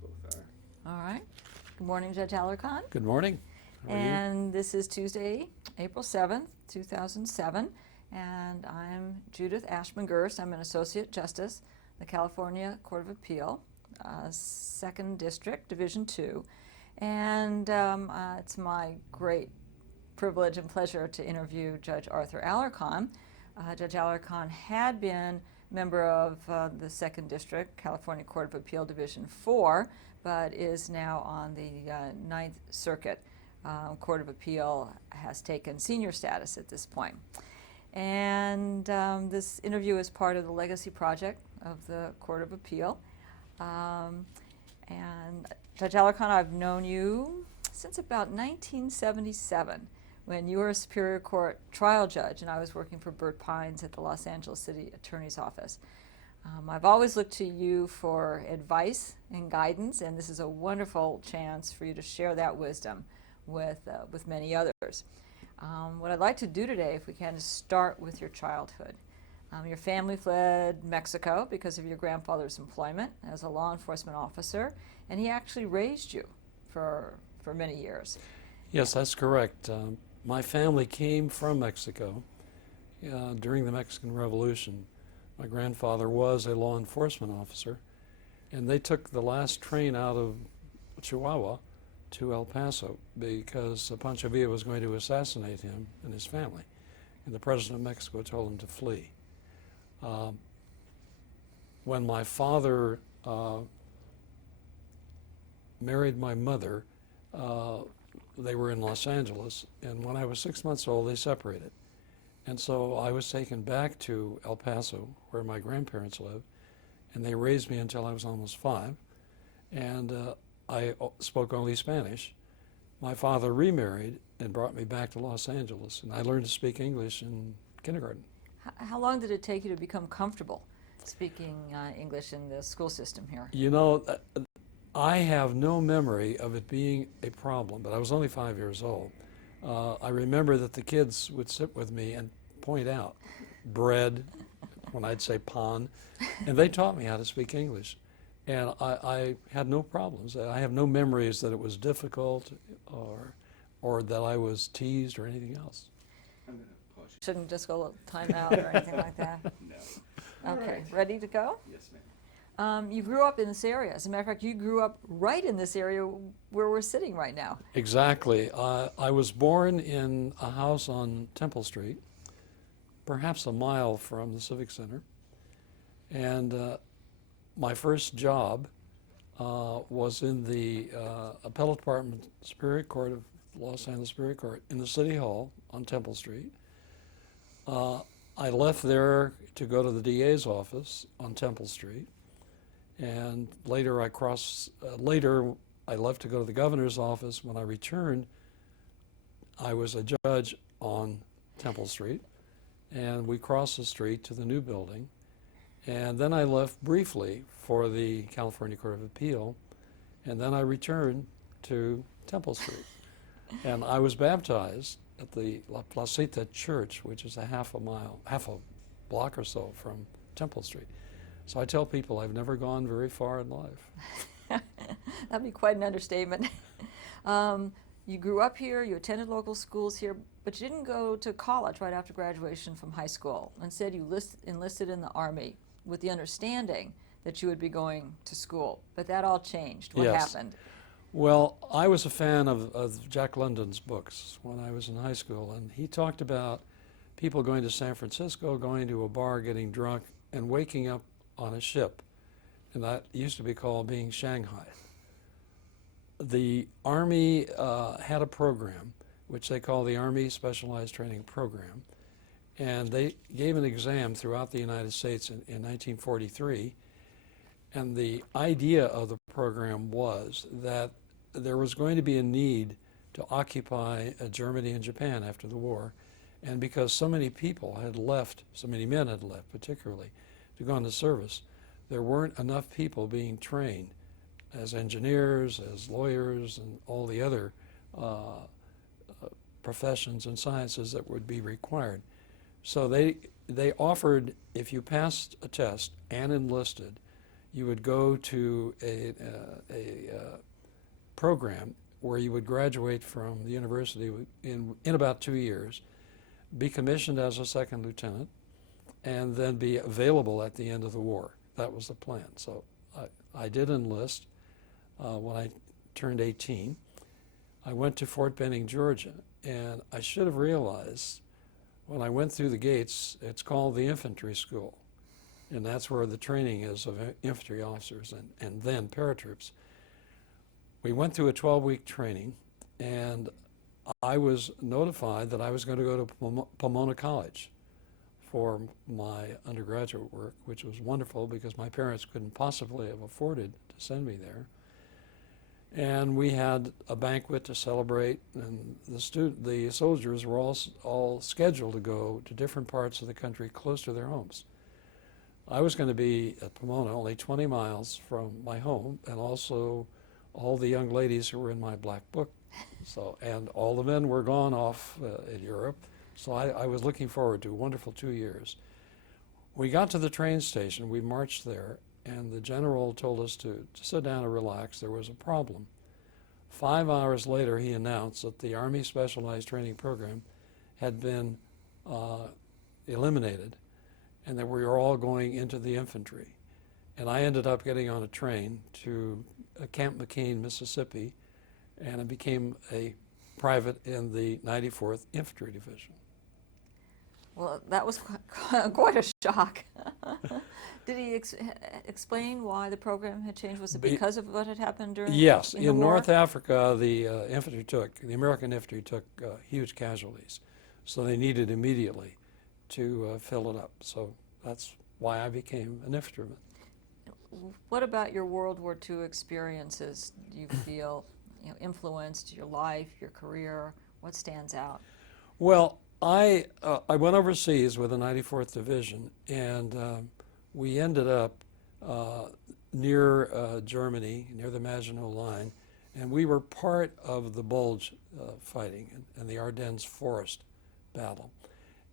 both are. All right. Good morning, Judge Alarcón. Good morning. How are you? And this is Tuesday, April 7th, 2007. And I'm Judith Ashman-Gerst. I'm an Associate Justice, the California Court of Appeal, 2nd District, Division 2. And it's my great privilege and pleasure to interview Judge Arthur Alarcón. Judge Alarcón had been member of the 2nd District, California Court of Appeal, Division 4, but is now on the 9th Circuit. Court of Appeal has taken senior status at this point. And this interview is part of the legacy project of the Court of Appeal. And Judge Alarcón, I've known you since about 1977, when you were a Superior Court trial judge and I was working for Burt Pines at the Los Angeles City Attorney's Office. I've always looked to you for advice and guidance, and this is a wonderful chance for you to share that wisdom with many others. What I'd like to do today, if we can, is start with your childhood. Your family fled Mexico because of your grandfather's employment as a law enforcement officer, and he actually raised you for many years. Yes, that's correct. My family came from Mexico during the Mexican Revolution. My grandfather was a law enforcement officer, and they took the last train out of Chihuahua to El Paso because Pancho Villa was going to assassinate him and his family, and the president of Mexico told him to flee. When my father married my mother, they were in Los Angeles, and when I was 6 months old, they separated. And so I was taken back to El Paso, where my grandparents lived, and they raised me until I was almost 5. And I spoke only Spanish. My father remarried and brought me back to Los Angeles, and I learned to speak English in kindergarten. How long did it take you to become comfortable speaking English in the school system here? You know, I have no memory of it being a problem, but I was only 5 years old. I remember that the kids would sit with me and point out bread when I'd say pan, and they taught me how to speak English. And I had no problems. I have no memories that it was difficult or that I was teased or anything else. I'm going to pause you. Shouldn't just go time out or anything like that? No. Okay, Right. ready to go? Yes, ma'am. You grew up in this area. As a matter of fact, you grew up right in this area where we're sitting right now. Exactly. I was born in a house on Temple Street, perhaps a mile from the Civic Center. And my first job was in the Appellate Department Superior Court of Los Angeles Superior Court in the City Hall on Temple Street. I left there to go to the DA's office on Temple Street. And later I left to go to the governor's office. When I returned, I was a judge on Temple Street, and we crossed the street to the new building. And then I left briefly for the California Court of Appeal, and then I returned to Temple Street. And I was baptized at the La Placita Church, which is half a block or so from Temple Street. So I tell people I've never gone very far in life. That'd be quite an understatement. You grew up here, you attended local schools here, but you didn't go to college right after graduation from high school. Instead, you enlisted in the Army with the understanding that you would be going to school. But that all changed. What Yes. happened? Well, I was a fan of Jack London's books when I was in high school, and he talked about people going to San Francisco, going to a bar, getting drunk, and waking up on a ship, and that used to be called being Shanghai. The Army had a program, which they call the Army Specialized Training Program, and they gave an exam throughout the United States in 1943, and the idea of the program was that there was going to be a need to occupy Germany and Japan after the war, and because so many people had left, so many men had left particularly, to go into service, there weren't enough people being trained as engineers, as lawyers, and all the other professions and sciences that would be required. So they offered, if you passed a test and enlisted, you would go to a program where you would graduate from the university in about 2 years, be commissioned as a second lieutenant, and then be available at the end of the war. That was the plan. So I did enlist when I turned 18. I went to Fort Benning, Georgia, and I should have realized when I went through the gates, it's called the infantry school, and that's where the training is of infantry officers and then paratroops. We went through a 12-week training, and I was notified that I was going to go to Pomona College for my undergraduate work, which was wonderful because my parents couldn't possibly have afforded to send me there. And we had a banquet to celebrate, and the soldiers were all scheduled to go to different parts of the country close to their homes. I was going to be at Pomona, only 20 miles from my home, and also all the young ladies who were in my black book. And all the men were gone off in Europe. So I was looking forward to a wonderful 2 years. We got to the train station, we marched there, and the general told us to sit down and relax. There was a problem. 5 hours later, he announced that the Army Specialized Training Program had been eliminated and that we were all going into the infantry. And I ended up getting on a train to Camp McKean, Mississippi, and I became a private in the 94th Infantry Division. Well, that was quite a shock. Did he explain why the program had changed? Was it because of what had happened during Yes, in the in war? North Africa, the American infantry took huge casualties, so they needed immediately to fill it up. So that's why I became an infantryman. What about your World War II experiences do you feel influenced your life, your career? What stands out? Well, I went overseas with the 94th Division, and we ended up near Germany, near the Maginot Line, and we were part of the Bulge fighting and the Ardennes Forest battle.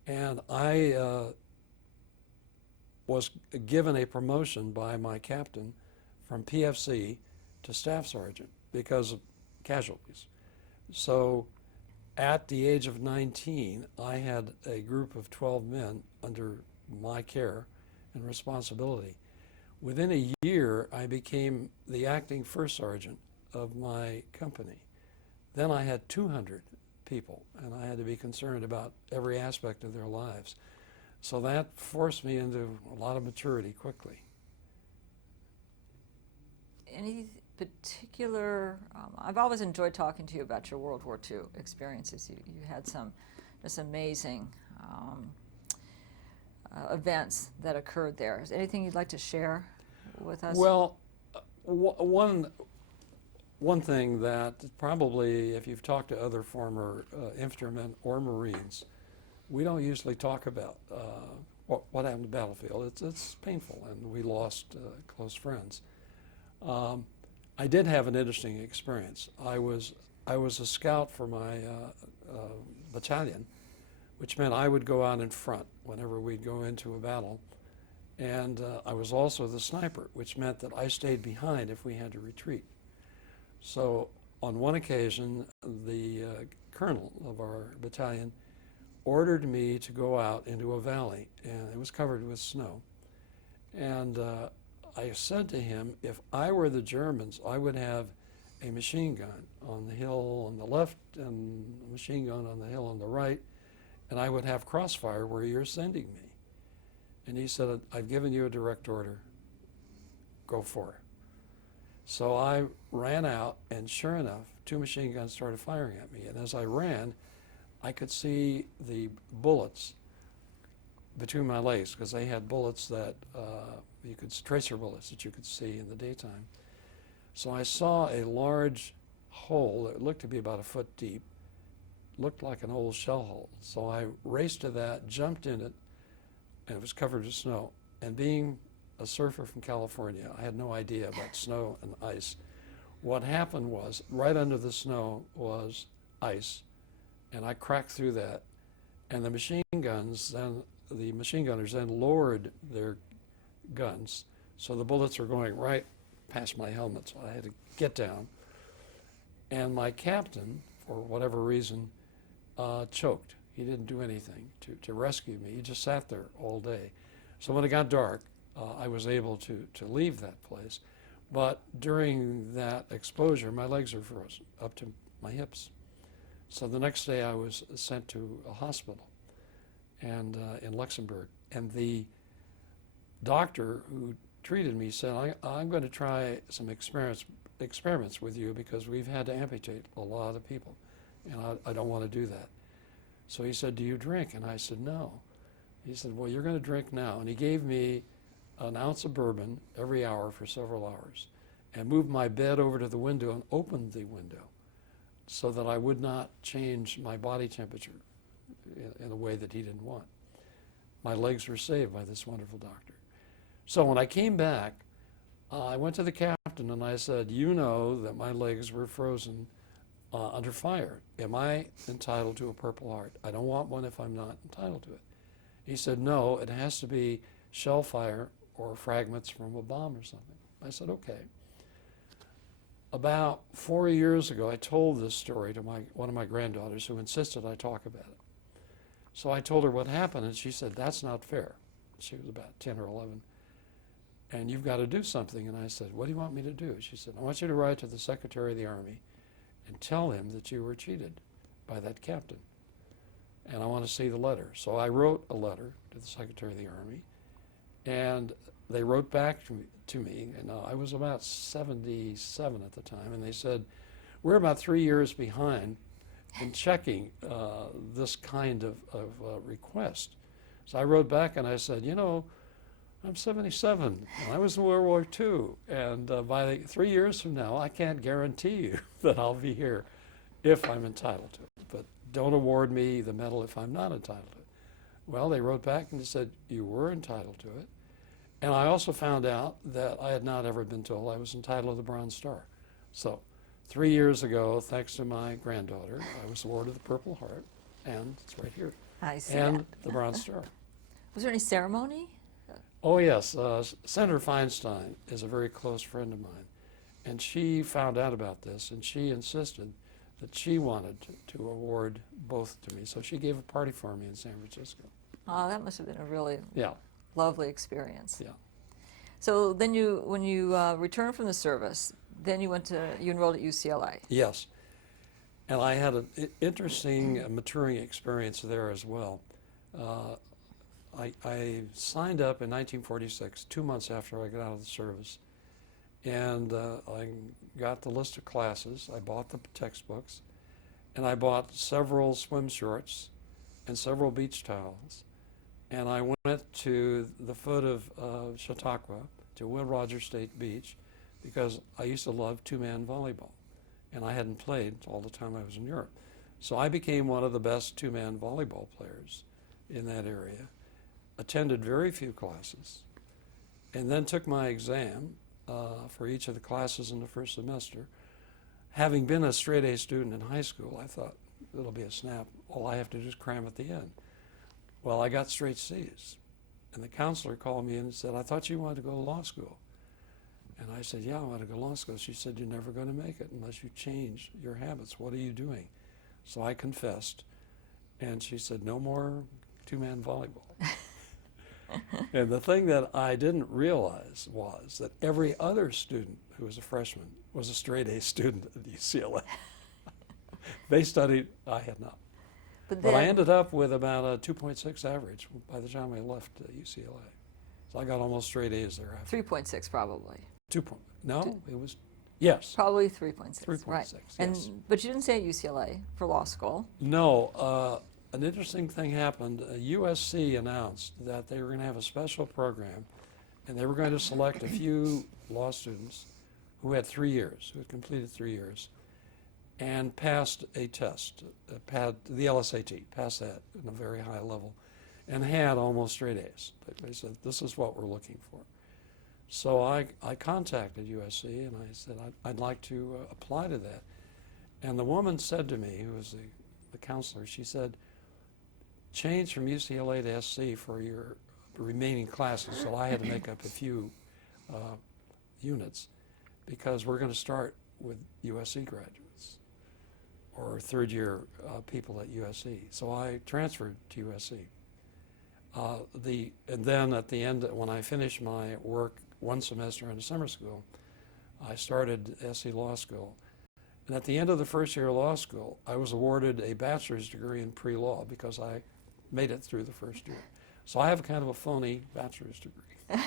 And I was given a promotion by my captain from PFC to Staff Sergeant because of casualties. So at the age of 19, I had a group of 12 men under my care and responsibility. Within a year, I became the acting first sergeant of my company. Then I had 200 people, and I had to be concerned about every aspect of their lives. So that forced me into a lot of maturity quickly. Any particular, I've always enjoyed talking to you about your World War II experiences. You had some just amazing events that occurred there. Is there anything you'd like to share with us? Well, one thing that probably, if you've talked to other former infantrymen or Marines, we don't usually talk about what happened on the battlefield. It's painful, and we lost close friends. I did have an interesting experience. I was a scout for my battalion, which meant I would go out in front whenever we'd go into a battle. And I was also the sniper, which meant that I stayed behind if we had to retreat. So on one occasion, the colonel of our battalion ordered me to go out into a valley, and it was covered with snow. And I said to him, if I were the Germans, I would have a machine gun on the hill on the left and a machine gun on the hill on the right, and I would have crossfire where you're sending me. And he said, I've given you a direct order. Go for it. So I ran out, and sure enough, 2 machine guns started firing at me. And as I ran, I could see the bullets between my legs, because they had bullets that tracer bullets that you could see in the daytime. So I saw a large hole that looked to be about a foot deep, looked like an old shell hole. So I raced to that, jumped in it, and it was covered with snow. And being a surfer from California, I had no idea about snow and ice. What happened was, right under the snow was ice, and I cracked through that. And the machine gunners then lowered their guns So the bullets were going right past my helmet, so I had to get down. And my captain, for whatever reason, choked. He didn't do anything to rescue me. He just sat there all day. So when it got dark, I was able to leave that place. But during that exposure, my legs were frozen up to my hips. So the next day I was sent to a hospital and in Luxembourg. And the doctor who treated me said, I'm going to try some experiments with you because we've had to amputate a lot of people, and I don't want to do that. So he said, do you drink? And I said, no. He said, well, you're going to drink now. And he gave me an ounce of bourbon every hour for several hours and moved my bed over to the window and opened the window so that I would not change my body temperature in a way that he didn't want. My legs were saved by this wonderful doctor. So when I came back, I went to the captain and I said, you know that my legs were frozen under fire. Am I entitled to a Purple Heart? I don't want one if I'm not entitled to it. He said, no, it has to be shell fire or fragments from a bomb or something. I said, okay. About 4 years ago, I told this story to one of my granddaughters who insisted I talk about it. So I told her what happened, and she said, that's not fair. She was about 10 or 11. And you've got to do something. And I said, what do you want me to do? She said, I want you to write to the Secretary of the Army and tell him that you were cheated by that captain. And I want to see the letter. So I wrote a letter to the Secretary of the Army, and they wrote back to me, and I was about 77 at the time, and they said, we're about 3 years behind in checking this kind of request. So I wrote back and I said, you know, I'm 77, and I was in World War II, and by 3 years from now, I can't guarantee you that I'll be here if I'm entitled to it. But don't award me the medal if I'm not entitled to it. Well, they wrote back and said, you were entitled to it. And I also found out that I had not ever been told I was entitled to the Bronze Star. So 3 years ago, thanks to my granddaughter, I was awarded the Purple Heart, and it's right here, I see and that. the Bronze Star. Was there any ceremony? Oh yes, Senator Feinstein is a very close friend of mine, and she found out about this, and she insisted that she wanted to award both to me. So she gave a party for me in San Francisco. Oh, that must have been a really Yeah, lovely experience. yeah. So then when you returned from the service, then you enrolled at UCLA. Yes, and I had an interesting maturing experience there as well. I signed up in 1946, 2 months after I got out of the service, and I got the list of classes. I bought the textbooks, and I bought several swim shorts and several beach towels, and I went to the foot of Chautauqua, to Will Rogers State Beach, because I used to love two-man volleyball, and I hadn't played all the time I was in Europe. So I became one of the best two-man volleyball players in that area, attended very few classes, and then took my exam for each of the classes in the first semester. Having been a straight A student in high school, I thought, it'll be a snap. All I have to do is cram at the end. Well, I got straight C's. And the counselor called me and said, I thought you wanted to go to law school. And I said, yeah, I want to go to law school. She said, you're never going to make it unless you change your habits. What are you doing? So I confessed. And she said, no more two-man volleyball. And the thing that I didn't realize was that every other student who was a freshman was a straight A student at UCLA. They studied, I had not. But I ended up with about a 2.6 average by the time I left UCLA. So I got almost straight A's thereafter. 3.6 probably. It was, yes. Probably 3.6. 3.6, right. yes. But you didn't stay at UCLA for law school. No, an interesting thing happened. USC announced that they were going to have a special program, and they were going to select a few law students who had 3 years, who had completed 3 years, and passed a test, the LSAT, passed that in a very high level, and had almost straight A's. They said, this is what we're looking for. So I contacted USC, and I said, I'd like to apply to that. And the woman said to me, who was the counselor, she said, change from UCLA to SC for your remaining classes. So I had to make up a few units because we're going to start with USC graduates or third-year people at USC. So I transferred to USC. And then at the end, when I finished my work one semester in a summer school, I started SC Law School. And at the end of the first year of law school, I was awarded a bachelor's degree in pre-law because I made it through the first year. So I have kind of a phony bachelor's degree.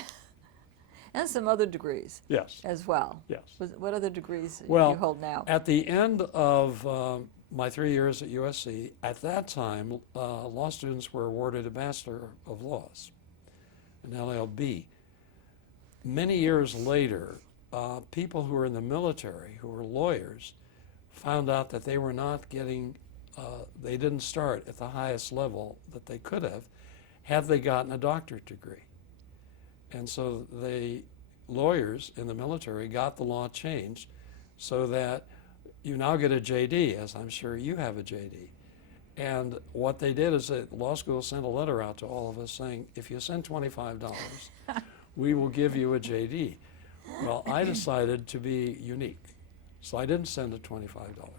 And some other degrees Yes. as well. Yes. What other degrees do Well, you hold now? at the end of my 3 years at USC, at that time, law students were awarded a Bachelor of Laws, an LLB. Many years later, people who were in the military, who were lawyers, found out that they were not getting, they didn't start at the highest level that they could have had they gotten a doctorate degree. And so the lawyers in the military got the law changed so that you now get a JD, as I'm sure you have a JD. And what they did is that law school sent a letter out to all of us saying, if you send $25, we will give you a JD. Well, I decided to be unique. So I didn't send it $25.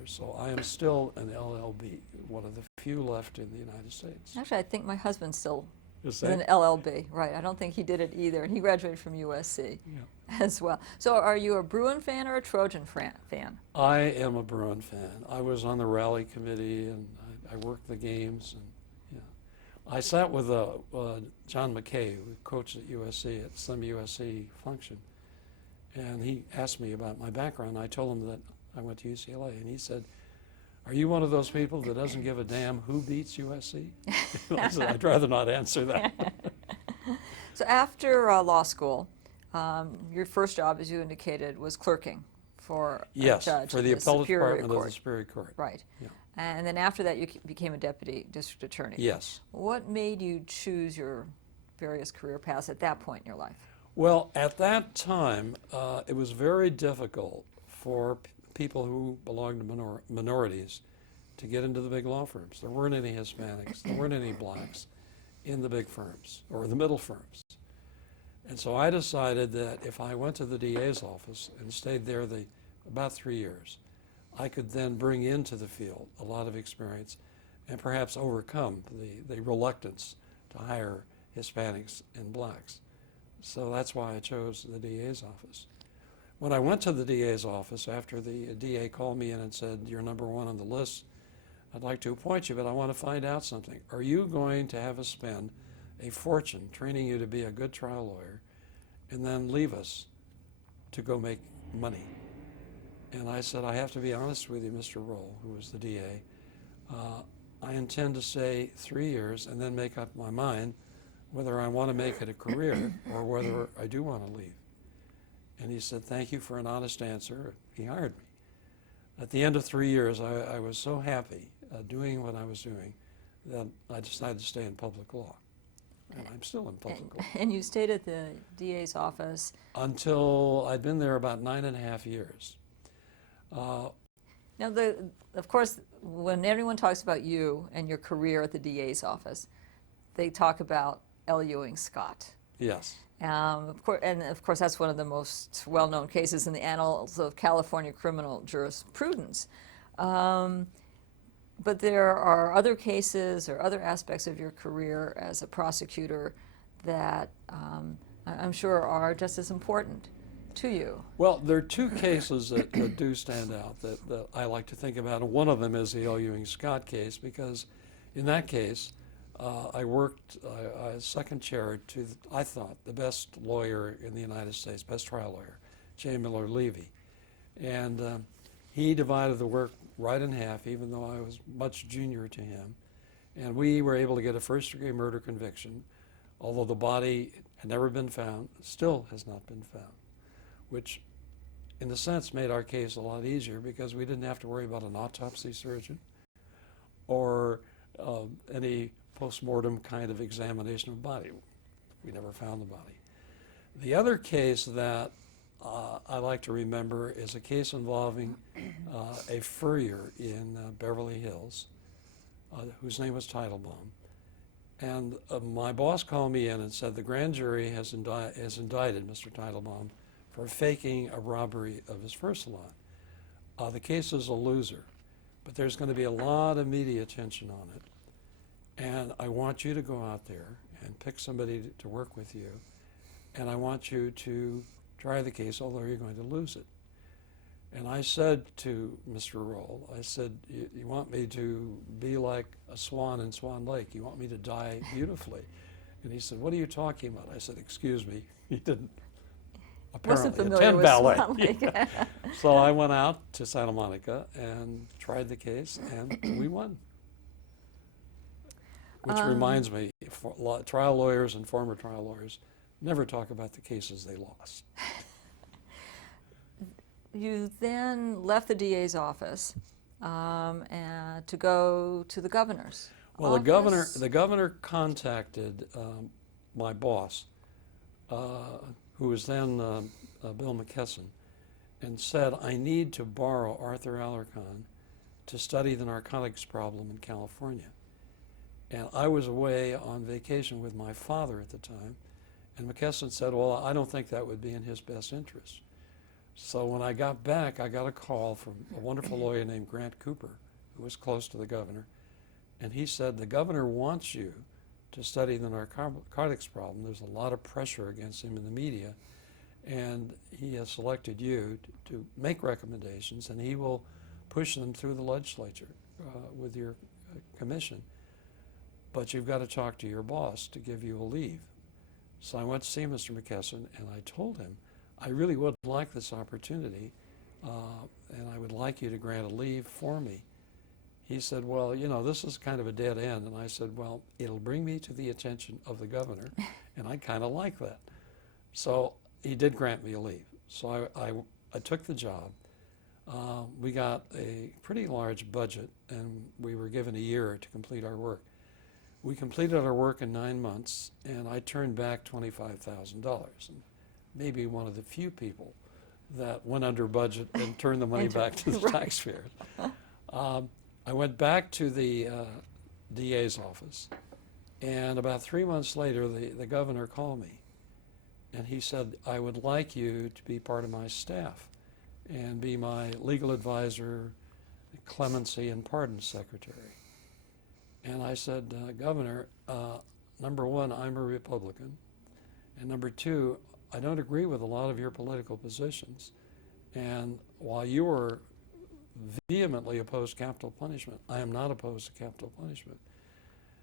So I am still an LLB, one of the few left in the United States. Actually, I think my husband still Is is that? an LLB, right? I don't think he did it either, and he graduated from USC as well. So are you a Bruin fan or a Trojan fan? I am a Bruin fan. I was on the rally committee and I worked the games. And I sat with John McKay, who coached at USC at some USC function. And he asked me about my background. I told him that I went to UCLA, and he said, "Are you one of those people that doesn't give a damn who beats USC?" I said, "I'd rather not answer that." So after law school, your first job, as you indicated, was clerking for a Yes, judge for in the appellate Superior department of Court. the Superior Court. Right. Yeah. And then after that, you became a deputy district attorney. Yes. What made you choose your various career paths at that point in your life? Well, at that time, it was very difficult for people who belonged to minorities to get into the big law firms. There weren't any Hispanics, there weren't any blacks in the big firms or the middle firms. And so I decided that if I went to the DA's office and stayed there about 3 years, I could then bring into the field a lot of experience and perhaps overcome the reluctance to hire Hispanics and blacks. So that's why I chose the DA's office. When I went to the DA's office after the DA called me in and said, "You're number one on the list, I'd like to appoint you, but I want to find out something. Are you going to have us spend a fortune training you to be a good trial lawyer and then leave us to go make money?" And I said, "I have to be honest with you, Mr. Roll," who was the DA. "I intend to stay 3 years and then make up my mind whether I want to make it a career or whether I do want to leave." And he said, "Thank you for an honest answer." He hired me. At the end of 3 years, I was so happy doing what I was doing that I decided to stay in public law. And I'm still in public law. And you stayed at the DA's office Until I'd been there about 9.5 years. Now, of course, when everyone talks about you and your career at the DA's office, they talk about L. Ewing Scott. Yes. Of course, that's one of the most well-known cases in the annals of California criminal jurisprudence. But there are other cases or other aspects of your career as a prosecutor that I'm sure are just as important to you. Well, there are two cases that do stand out that I like to think about, and one of them is the L. Ewing Scott case, because in that case, I worked as second chair to, I thought, the best lawyer in the United States, best trial lawyer, J. Miller Levy. And he divided the work right in half, even though I was much junior to him. And we were able to get a first-degree murder conviction, although the body had never been found, still has not been found, which in a sense made our case a lot easier because we didn't have to worry about an autopsy surgeon or any post-mortem kind of examination of the body. We never found the body. The other case that I like to remember is a case involving a furrier in Beverly Hills whose name was Teitelbaum. And my boss called me in and said the grand jury has indicted Mr. Teitelbaum for faking a robbery of his first salon. The case is a loser, but there's going to be a lot of media attention on it. And I want you to go out there and pick somebody to work with you. And I want you to try the case, although you're going to lose it. And I said to Mr. Roll, I said, you want me to be like a swan in Swan Lake? You want me to die beautifully? And he said, what are you talking about? I said, excuse me. He didn't Wasn't apparently familiar attend with ballet. Swan Lake. Yeah. So I went out to Santa Monica and tried the case, and we won. Which reminds me, trial lawyers and former trial lawyers never talk about the cases they lost. You then left the DA's office and to go to the governor's Well, office. the governor contacted my boss, who was then Bill McKesson, and said, I need to borrow Arthur Alarcón to study the narcotics problem in California. And I was away on vacation with my father at the time, and McKesson said, well, I don't think that would be in his best interest. So when I got back, I got a call from a wonderful lawyer named Grant Cooper, who was close to the governor, and he said, the governor wants you to study the narcotics problem. There's a lot of pressure against him in the media, and he has selected you to make recommendations, and he will push them through the legislature with your commission. But you've got to talk to your boss to give you a leave. So I went to see Mr. McKesson, and I told him, I really would like this opportunity, and I would like you to grant a leave for me. He said, well, you know, this is kind of a dead end. And I said, well, it'll bring me to the attention of the governor, and I kind of like that. So he did grant me a leave. So I took the job. We got a pretty large budget, and we were given a year to complete our work. We completed our work in 9 months, and I turned back $25,000. And maybe one of the few people that went under budget and turned the money back to the taxpayers. I went back to the DA's office, and about 3 months later, the governor called me, and he said, I would like you to be part of my staff and be my legal advisor, clemency and pardon secretary. And I said, Governor, number one, I'm a Republican, and number two, I don't agree with a lot of your political positions. And while you are vehemently opposed to capital punishment, I am not opposed to capital punishment.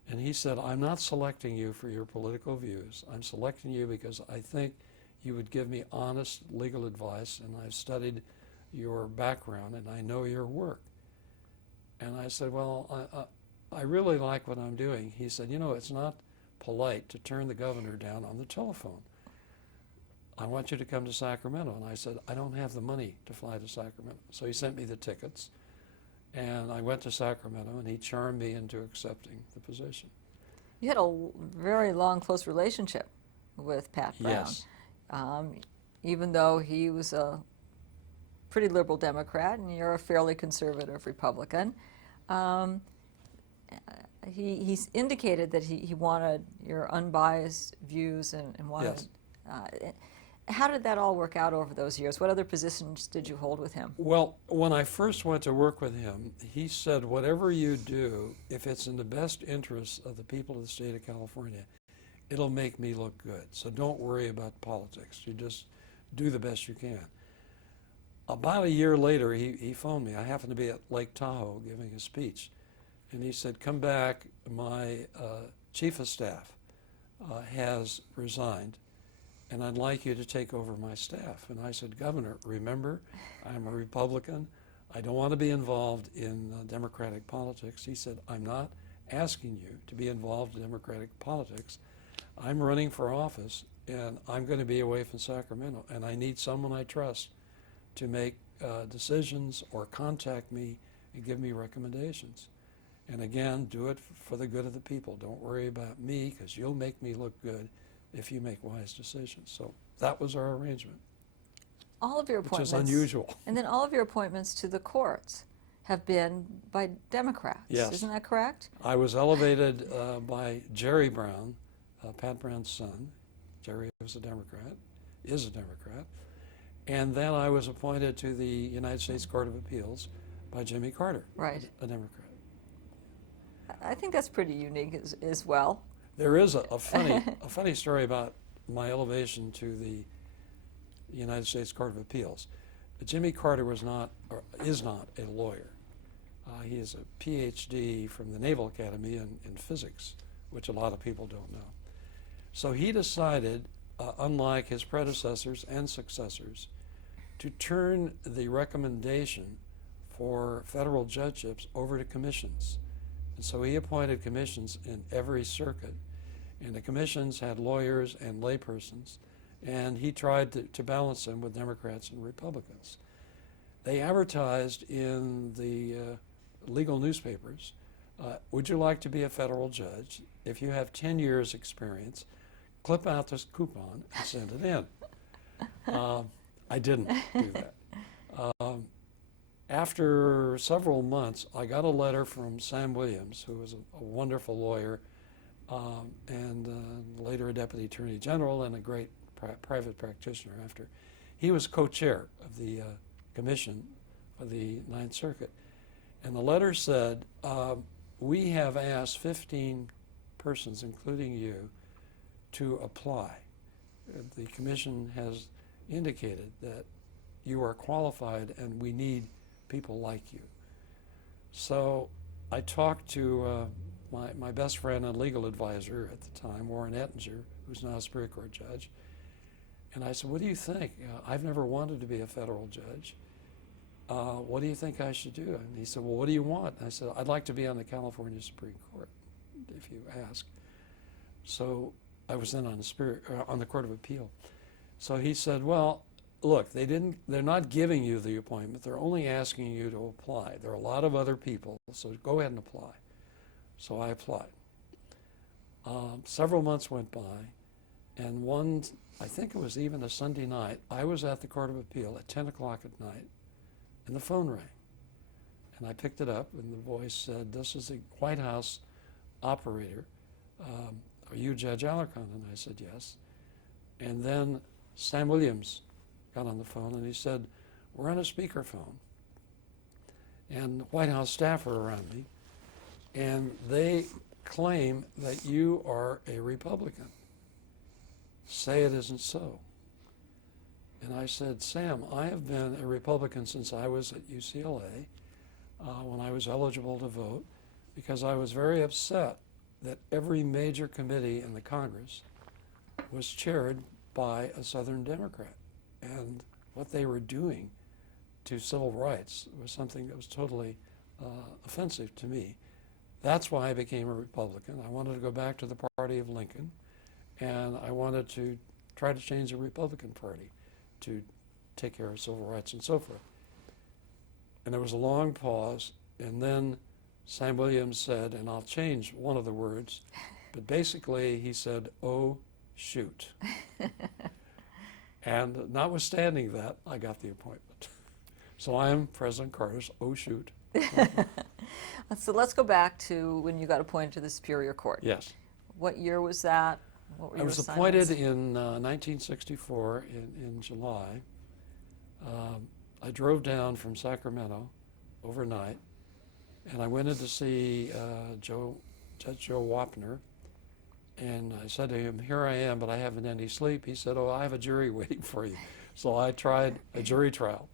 And he said, I'm not selecting you for your political views. I'm selecting you because I think you would give me honest legal advice, and I've studied your background and I know your work. And I said, well, I really like what I'm doing. He said, you know, it's not polite to turn the governor down on the telephone. I want you to come to Sacramento. And I said, I don't have the money to fly to Sacramento. So he sent me the tickets, and I went to Sacramento, and he charmed me into accepting the position. You had a very long, close relationship with Pat Brown. Yes. Even though he was a pretty liberal Democrat and you're a fairly conservative Republican. He's indicated that he wanted your unbiased views and wanted. Yes. How did that all work out over those years? What other positions did you hold with him? Well, when I first went to work with him, he said, whatever you do, if it's in the best interest of the people of the state of California, it'll make me look good. So don't worry about politics. You just do the best you can. About a year later, he phoned me. I happened to be at Lake Tahoe giving a speech. And he said, come back, my chief of staff has resigned, and I'd like you to take over my staff. And I said, Governor, remember, I'm a Republican. I don't want to be involved in Democratic politics. He said, I'm not asking you to be involved in Democratic politics. I'm running for office, and I'm going to be away from Sacramento, and I need someone I trust to make decisions or contact me and give me recommendations. And again, do it for the good of the people. Don't worry about me, because you'll make me look good if you make wise decisions. So that was our arrangement, All of your which appointments. is unusual. And then all of your appointments to the courts. have been by Democrats. Yes. Isn't that correct? I was elevated by Jerry Brown, Pat Brown's son. Jerry was a Democrat, is a Democrat. And then I was appointed to the United States Court of Appeals by Jimmy Carter, Right. a Democrat. I think that's pretty unique as well. There is a funny story about my elevation to the United States Court of Appeals. Jimmy Carter was not, or is not, a lawyer. He is a PhD from the Naval Academy in physics, which a lot of people don't know. So he decided, unlike his predecessors and successors, to turn the recommendation for federal judgeships over to commissions. And so he appointed commissions in every circuit. And the commissions had lawyers and laypersons, and he tried to balance them with Democrats and Republicans. They advertised in the legal newspapers, would you like to be a federal judge? If you have 10 years experience, clip out this coupon and send it in. I didn't do that. After several months, I got a letter from Sam Williams, who was a wonderful lawyer, and later a deputy attorney general and a great private practitioner after. He was co-chair of the commission for the Ninth Circuit. And the letter said, we have asked 15 persons, including you, to apply. The commission has indicated that you are qualified and we need people like you. So I talked to my best friend and legal advisor at the time, Warren Ettinger, who's now a Superior Court judge, and I said, what do you think? I've never wanted to be a federal judge. What do you think I should do? And he said, well, what do you want? And I said, I'd like to be on the California Supreme Court, if you ask. So I was then on the Court of Appeal. So he said, well, look, they're not giving you the appointment. They're only asking you to apply. There are a lot of other people, so go ahead and apply. So I applied. Several months went by, and one, I think it was even a Sunday night, I was at the Court of Appeal at 10 o'clock at night, and the phone rang. And I picked it up, and the voice said, this is the White House operator. Are you Judge Alarcón? And I said, yes. And then Sam Williams got on the phone, and he said, we're on a speakerphone. And White House staff are around me, and they claim that you are a Republican. Say it isn't so. And I said, Sam, I have been a Republican since I was at UCLA, when I was eligible to vote, because I was very upset that every major committee in the Congress was chaired by a Southern Democrat. And what they were doing to civil rights was something that was totally offensive to me. That's why I became a Republican. I wanted to go back to the party of Lincoln, and I wanted to try to change the Republican Party to take care of civil rights and so forth. And there was a long pause, and then Sam Williams said, and I'll change one of the words, but basically he said, oh, shoot. And notwithstanding that, I got the appointment. So I am President Carter's oh, shoot. So let's go back to when you got appointed to the Superior Court. Yes. What year was that? What were I your was assignments? appointed in 1964 in July. I drove down from Sacramento overnight, and I went in to see Judge Joe Wapner, and I said to him, here I am, but I haven't any sleep. He said, oh, I have a jury waiting for you. So I tried a jury trial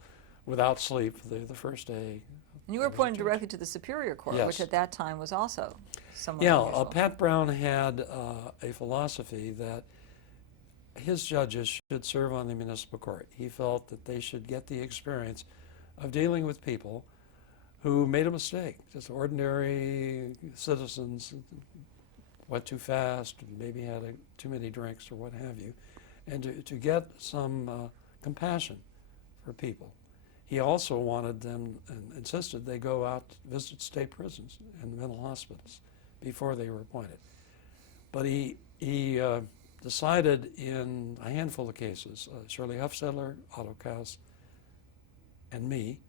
without sleep the first day. And you were appointed directly to the Superior Court, Yes. which at that time was also somewhat Yeah, unusual. Pat Brown had a philosophy that his judges should serve on the municipal court. He felt that they should get the experience of dealing with people who made a mistake, just ordinary citizens, went too fast, maybe had too many drinks or what have you, and to get some compassion for people. He also wanted them and insisted they go out to visit state prisons and mental hospitals before they were appointed. But he decided in a handful of cases, Shirley Huffstedler, Otto Kaus, and me,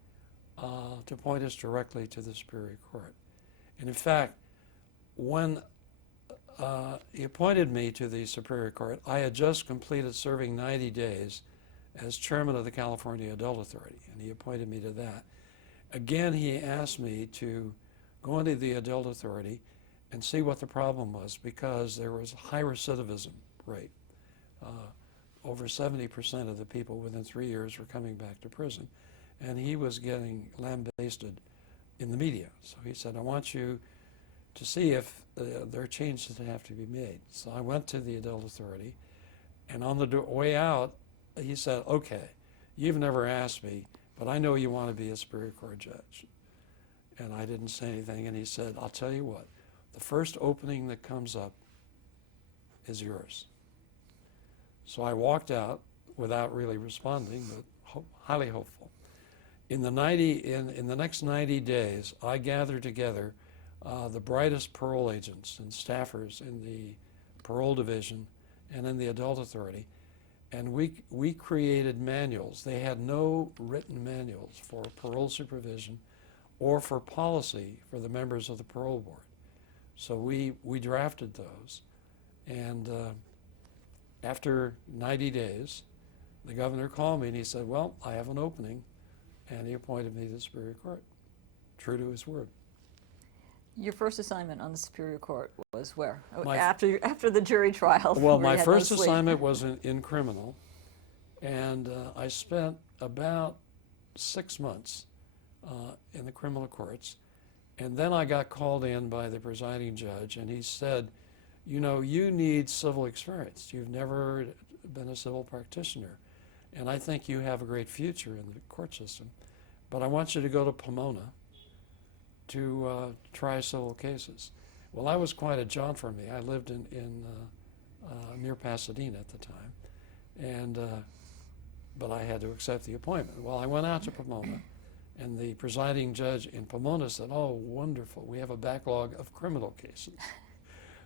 to appoint us directly to the Superior Court. And in fact, when he appointed me to the Superior Court, I had just completed serving 90 days as chairman of the California Adult Authority, and he appointed me to that. Again, he asked me to go into the Adult Authority and see what the problem was, because there was a high recidivism rate. Over 70% of the people within 3 years were coming back to prison, and he was getting lambasted in the media. So he said, I want you to see if there are changes that have to be made. So I went to the Adult Authority, and on the way out, he said, okay, you've never asked me, but I know you want to be a Superior Court judge. And I didn't say anything, and he said, I'll tell you what, the first opening that comes up is yours. So I walked out without really responding, but highly hopeful. In the next 90 days, I gathered together the brightest parole agents and staffers in the parole division and in the Adult Authority, and we created manuals. They had no written manuals for parole supervision or for policy for the members of the parole board. So we drafted those, and after 90 days, the governor called me and he said, well, I have an opening, and he appointed me to the Superior Court, true to his word. Your first assignment on the Superior Court was where? My- After the jury trial? Well, where my you had no first sleep. assignment was in criminal, and I spent about 6 months in the criminal courts, and then I got called in by the presiding judge, and he said, you know, you need civil experience. You've never been a civil practitioner, and I think you have a great future in the court system, but I want you to go to Pomona to try civil cases. Well, that was quite a jaunt for me. I lived near Pasadena at the time, and but I had to accept the appointment. Well, I went out to Pomona, and the presiding judge in Pomona said, oh, wonderful, we have a backlog of criminal cases.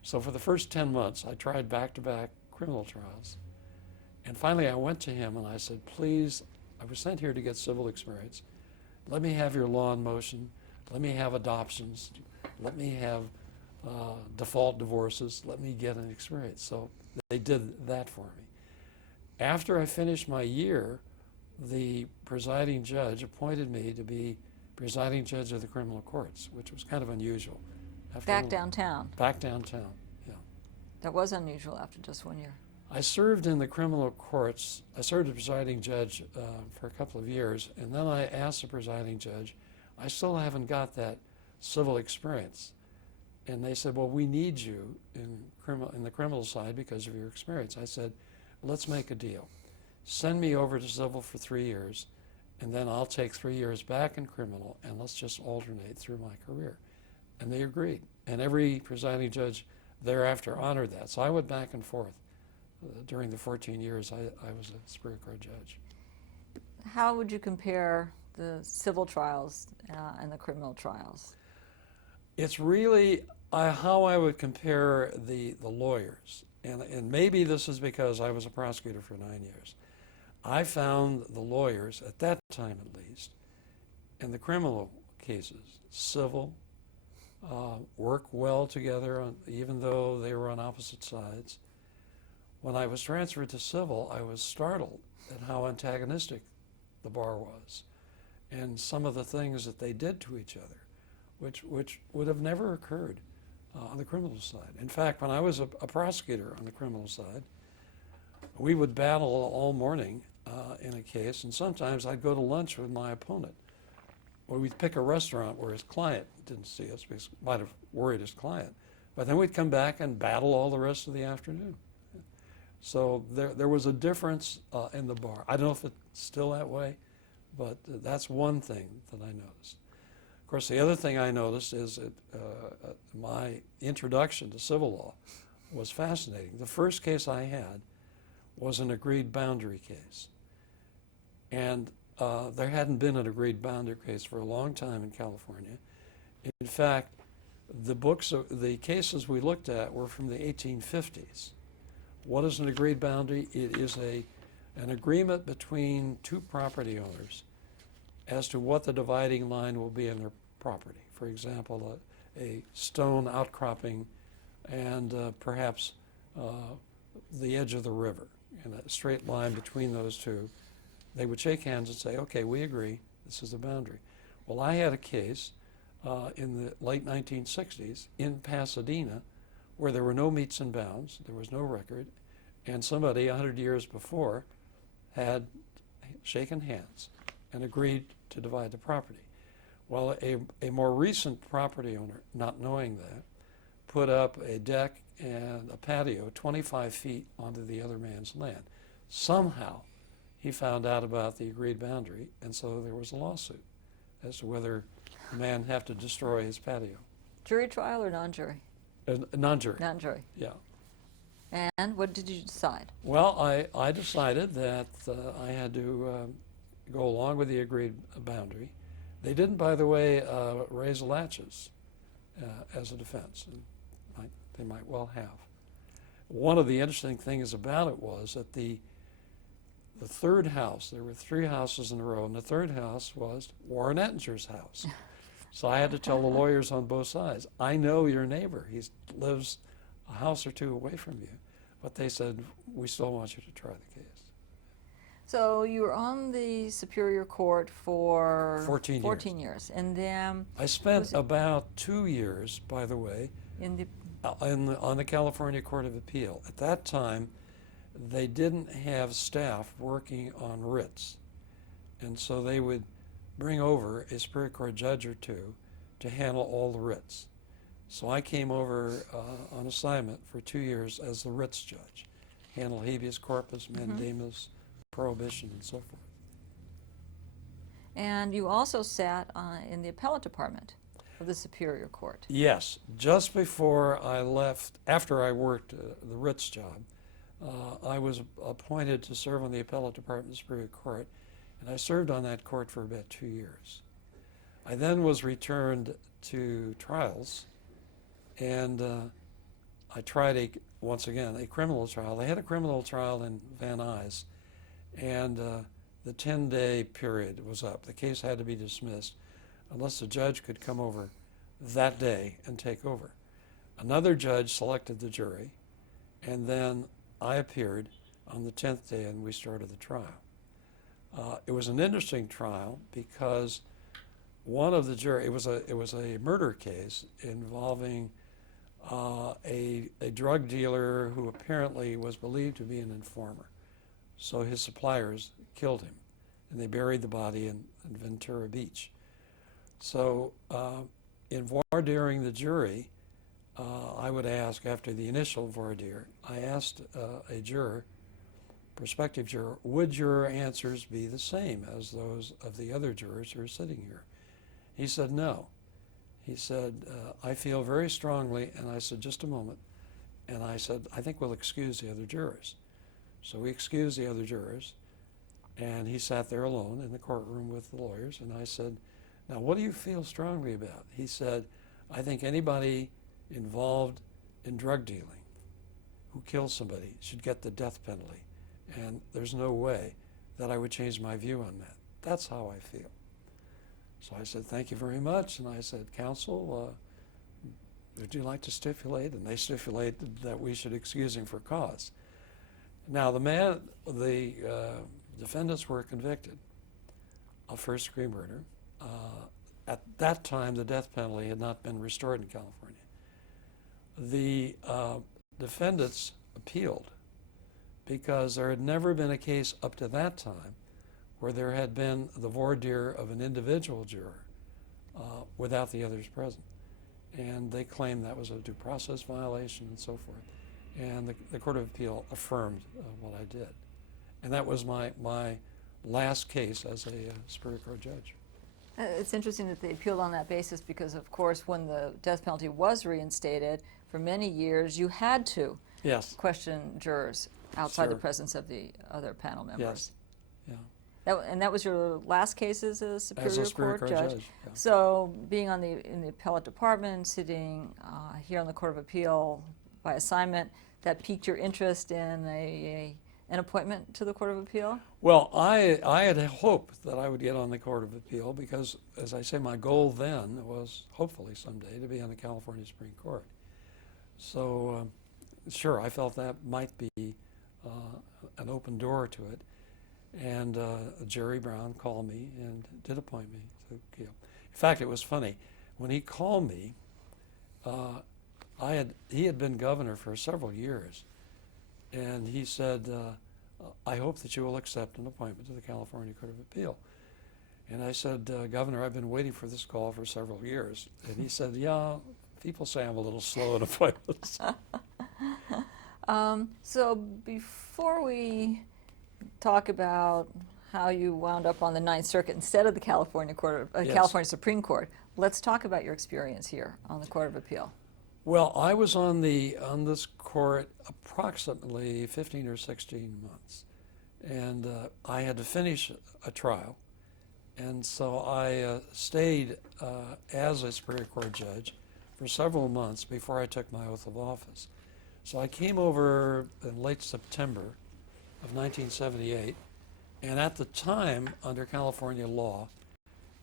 So for the first 10 months, I tried back-to-back criminal trials. And finally, I went to him and I said, please, I was sent here to get civil experience. Let me have your law in motion. Let me have adoptions. Let me have default divorces. Let me get an experience. So they did that for me. After I finished my year, the presiding judge appointed me to be presiding judge of the criminal courts, which was kind of unusual. Back downtown. Back downtown, yeah. That was unusual after just 1 year. I served in the criminal courts. I served as presiding judge for a couple of years, and then I asked the presiding judge, I still haven't got that civil experience. And they said, well, we need you in the criminal side because of your experience. I said, let's make a deal. Send me over to civil for 3 years, and then I'll take 3 years back in criminal, and let's just alternate through my career. And they agreed. And every presiding judge thereafter honored that. So I went back and forth. During the 14 years I was a Superior Court judge. How would you compare the civil trials and the criminal trials? It's really how I would compare the lawyers. And maybe this is because I was a prosecutor for 9 years. I found the lawyers, at that time at least, in the criminal cases, civil, work well together, even though they were on opposite sides. When I was transferred to civil, I was startled at how antagonistic the bar was, and some of the things that they did to each other, which would have never occurred on the criminal side. In fact, when I was a prosecutor on the criminal side, we would battle all morning in a case, and sometimes I'd go to lunch with my opponent. Or we'd pick a restaurant where his client didn't see us because he might have worried his client. But then we'd come back and battle all the rest of the afternoon. So there was a difference in the bar. I don't know if it's still that way, but that's one thing that I noticed. Of course, the other thing I noticed is that my introduction to civil law was fascinating. The first case I had was an agreed boundary case. And there hadn't been an agreed boundary case for a long time in California. In fact, the cases we looked at were from the 1850s. What is an agreed boundary? It is an agreement between two property owners as to what the dividing line will be in their property. For example, a stone outcropping and perhaps the edge of the river, and a straight line between those two. They would shake hands and say, okay, we agree, this is the boundary. Well, I had a case in the late 1960s in Pasadena where there were no meets and bounds, there was no record, and somebody 100 years before had shaken hands and agreed to divide the property. Well, a more recent property owner, not knowing that, put up a deck and a patio 25 feet onto the other man's land. Somehow, he found out about the agreed boundary, and so there was a lawsuit as to whether the man have to destroy his patio. Jury trial or non-jury? Non-jury. Non-jury. Yeah. And what did you decide? Well, I decided that I had to go along with the agreed boundary. They didn't, by the way, raise latches as a defense, and they might well have. One of the interesting things about it was that the third house, there were 3 houses in a row, and the third house was Warren Ettinger's house. So I had to tell the lawyers on both sides, I know your neighbor. He lives a house or two away from you. But they said, we still want you to try the case. So you were on the Superior Court for 14 years. And then I spent about 2 years, by the way, in the on the California Court of Appeal. At that time, they didn't have staff working on writs. And so they would bring over a Superior Court judge or two to handle all the writs. So I came over on assignment for 2 years as the writs judge, handle habeas corpus, mandamus, prohibition, and so forth. And you also sat in the appellate department of the Superior Court. Yes, just before I left, after I worked the writs job, I was appointed to serve on the appellate department of the Superior Court, and I served on that court for about 2 years. I then was returned to trials, and I tried, once again, a criminal trial. They had a criminal trial in Van Nuys, and the 10-day period was up. The case had to be dismissed unless the judge could come over that day and take over. Another judge selected the jury, and then I appeared on the 10th day, and we started the trial. It was an interesting trial because one of the jury, it was a murder case involving a drug dealer who apparently was believed to be an informer. So his suppliers killed him, and they buried the body in Ventura Beach. So in voir direing the jury, I would ask, after the initial voir dire, I asked a juror, prospective juror, would your answers be the same as those of the other jurors who are sitting here? He said no. He said, I feel very strongly, and I said, just a moment. And I said, I think we'll excuse the other jurors. So we excused the other jurors, and he sat there alone in the courtroom with the lawyers, and I said, now what do you feel strongly about? He said, I think anybody involved in drug dealing who kills somebody should get the death penalty, and there's no way that I would change my view on that. That's how I feel. So I said, thank you very much, and I said, counsel, would you like to stipulate? And they stipulated that we should excuse him for cause. Now the defendants were convicted of first-degree murder. At that time, the death penalty had not been restored in California. The defendants appealed because there had never been a case up to that time where there had been the voir dire of an individual juror without the others present. And they claimed that was a due process violation and so forth. And the Court of Appeal affirmed what I did. And that was my last case as a Superior Court judge. It's interesting that they appealed on that basis because, of course, when the death penalty was reinstated, for many years you had to Yes. question jurors outside the Sure. presence of the other panel members. Yes. Yeah. And that was your last case as a Superior Court judge? Yeah. So being in the appellate department, sitting here on the Court of Appeal by assignment, that piqued your interest in a an appointment to the Court of Appeal? Well, I had hoped that I would get on the Court of Appeal because, as I say, my goal then was hopefully someday to be on the California Supreme Court. So, sure, I felt that might be an open door to it. And Jerry Brown called me and did appoint me to appeal. In fact, it was funny. When he called me, he had been governor for several years. And he said, I hope that you will accept an appointment to the California Court of Appeal. And I said, Governor, I've been waiting for this call for several years. And he said, yeah, people say I'm a little slow at appointments. So before we talk about how you wound up on the Ninth Circuit instead of the California Yes. California Supreme Court, let's talk about your experience here on the Court of Appeal. Well, I was on this court approximately 15 or 16 months, and I had to finish a trial, and so I stayed as a Superior Court judge for several months before I took my oath of office. So I came over in late September of 1978, and at the time, under California law,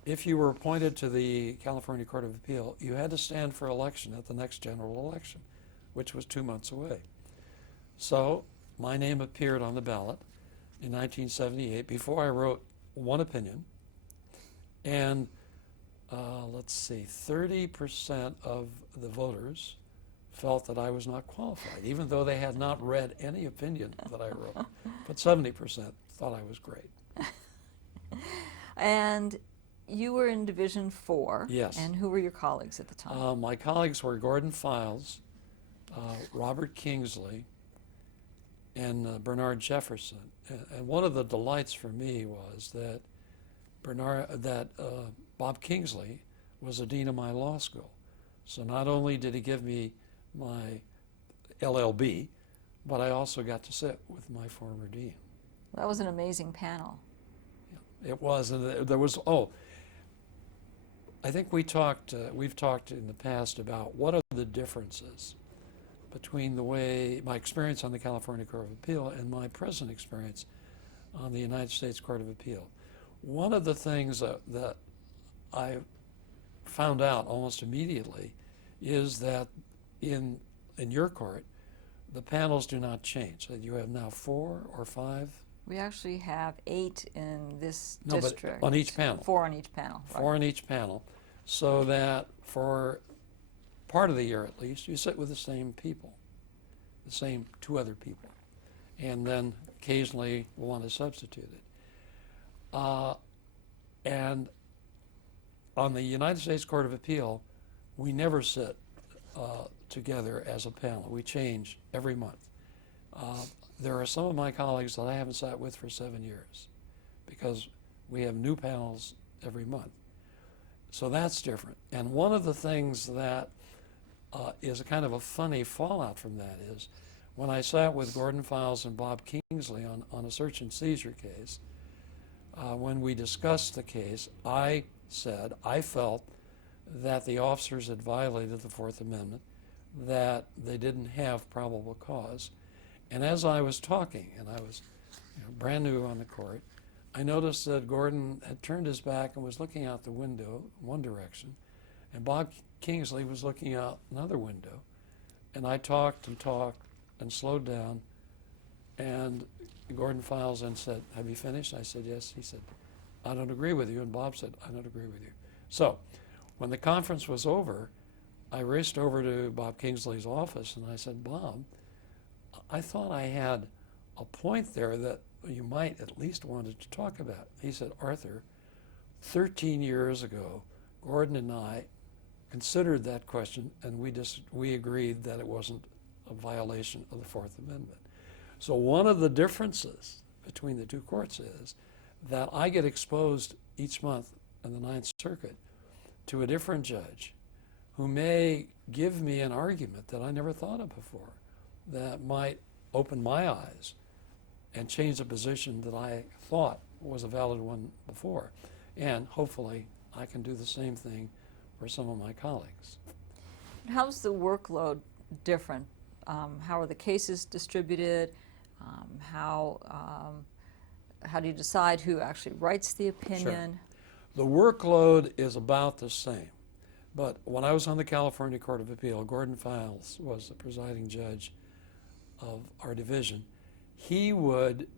if you were appointed to the California Court of Appeal, you had to stand for election at the next general election, which was 2 months away. So my name appeared on the ballot in 1978 before I wrote one opinion, and let's see, 30% of the voters felt that I was not qualified, even though they had not read any opinion that I wrote. But 70% thought I was great. And you were in Division 4. Yes. And who were your colleagues at the time? My colleagues were Gordon Files, Robert Kingsley, and Bernard Jefferson. And one of the delights for me was that Bob Kingsley was the dean of my law school. So not only did he give me my LLB, but I also got to sit with my former dean. That was an amazing panel. It was, and there was, I think we've talked in the past about what are the differences between the way, my experience on the California Court of Appeal and my present experience on the United States Court of Appeal. One of the things that I found out almost immediately is that in your court, the panels do not change. That you have now 4 or 5. We actually have 8 in this No, but district. on each panel. 4 on each panel. Right. 4 on each panel, so that for part of the year at least, you sit with the same people, the same 2 other people, and then occasionally one is substituted. And on the United States Court of Appeal, we never sit together as a panel. We change every month. There are some of my colleagues that I haven't sat with for 7 years because we have new panels every month. So that's different. And one of the things that is a kind of a funny fallout from that is when I sat with Gordon Files and Bob Kingsley on a search and seizure case, when we discussed the case, I said I felt that the officers had violated the Fourth Amendment, that they didn't have probable cause. And as I was talking, and I was brand new on the court, I noticed that Gordon had turned his back and was looking out the window one direction, and Bob Kingsley was looking out another window. And I talked and slowed down, and Gordon Files then said, "Have you finished?" I said, "Yes." He said, "I don't agree with you." And Bob said, "I don't agree with you." So when the conference was over, I raced over to Bob Kingsley's office, and I said, "Bob, I thought I had a point there that you might at least wanted to talk about." He said, "Arthur, 13 years ago, Gordon and I considered that question, and we agreed that it wasn't a violation of the Fourth Amendment." So one of the differences between the two courts is that I get exposed each month in the Ninth Circuit to a different judge who may give me an argument that I never thought of before, that might open my eyes and change a position that I thought was a valid one before. And hopefully I can do the same thing for some of my colleagues. How's the workload different? How are the cases distributed? How do you decide who actually writes the opinion? The workload is about the same. But when I was on the California Court of Appeal, Gordon Files was the presiding judge of our division. He would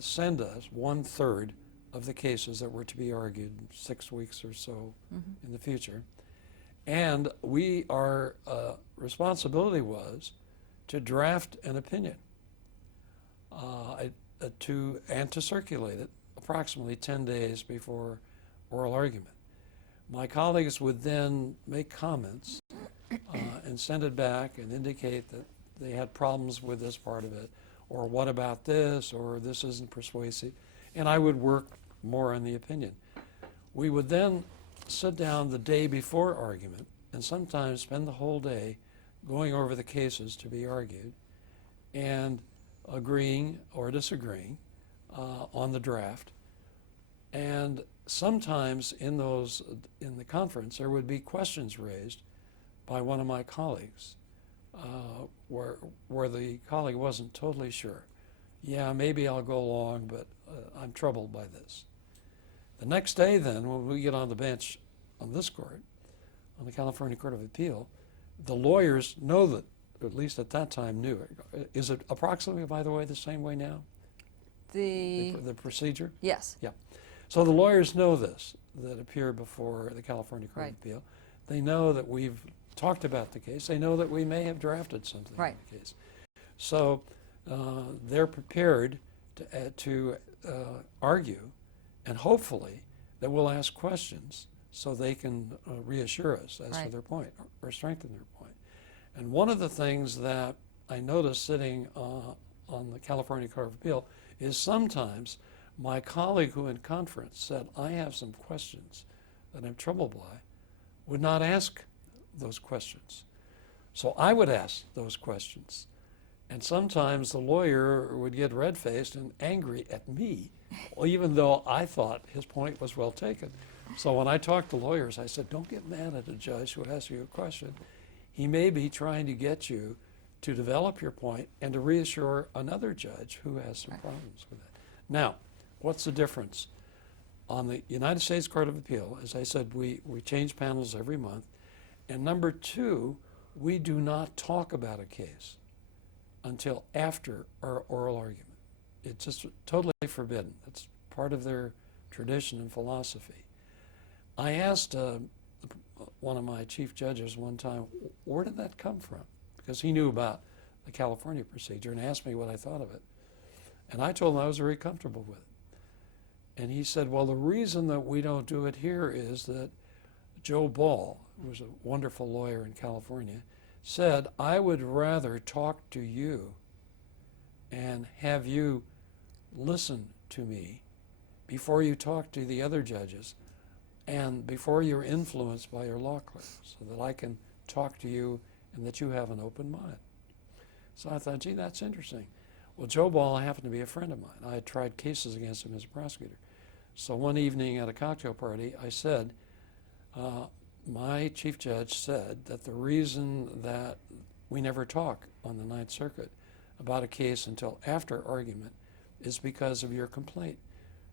send us 1/3 of the cases that were to be argued 6 weeks or so in the future. And our responsibility was to draft an opinion and to circulate it approximately 10 days before oral argument. My colleagues would then make comments and send it back and indicate that they had problems with this part of it, or what about this, or this isn't persuasive, and I would work more on the opinion. We would then sit down the day before argument and sometimes spend the whole day going over the cases to be argued and agreeing or disagreeing on the draft. And sometimes in the conference there would be questions raised by one of my colleagues where the colleague wasn't totally sure. Yeah, maybe I'll go along, but I'm troubled by this. The next day then, when we get on the bench on this court, on the California Court of Appeal, the lawyers know that, or at least at that time knew it. Is it approximately, by the way, the same way now? The procedure? Yes. Yeah. So the lawyers know this, that appear before the California Court of Appeal. They know that we've talked about the case. They know that we may have drafted something in the case. So they're prepared to argue, and hopefully that we'll ask questions so they can reassure us as to their point or strengthen their point. And one of the things that I noticed sitting on the California Court of Appeal is sometimes my colleague who in conference said, I have some questions that I'm troubled by, would not ask those questions. So I would ask those questions. And sometimes the lawyer would get red-faced and angry at me, even though I thought his point was well taken. So when I talked to lawyers, I said, don't get mad at a judge who asks you a question. He may be trying to get you to develop your point and to reassure another judge who has some problems with it. Now, what's the difference? On the United States Court of Appeal, as I said, we change panels every month. And number two, we do not talk about a case until after our oral argument. It's just totally forbidden. It's part of their tradition and philosophy. I asked one of my chief judges one time, where did that come from? Because he knew about the California procedure and asked me what I thought of it. And I told him I was very comfortable with it. And he said, well, the reason that we don't do it here is that Joe Ball, who was a wonderful lawyer in California, said, I would rather talk to you and have you listen to me before you talk to the other judges and before you're influenced by your law clerk, so that I can talk to you and that you have an open mind. So I thought, gee, that's interesting. Well, Joe Ball happened to be a friend of mine. I had tried cases against him as a prosecutor. So one evening at a cocktail party, I said, my chief judge said that the reason that we never talk on the Ninth Circuit about a case until after argument is because of your complaint.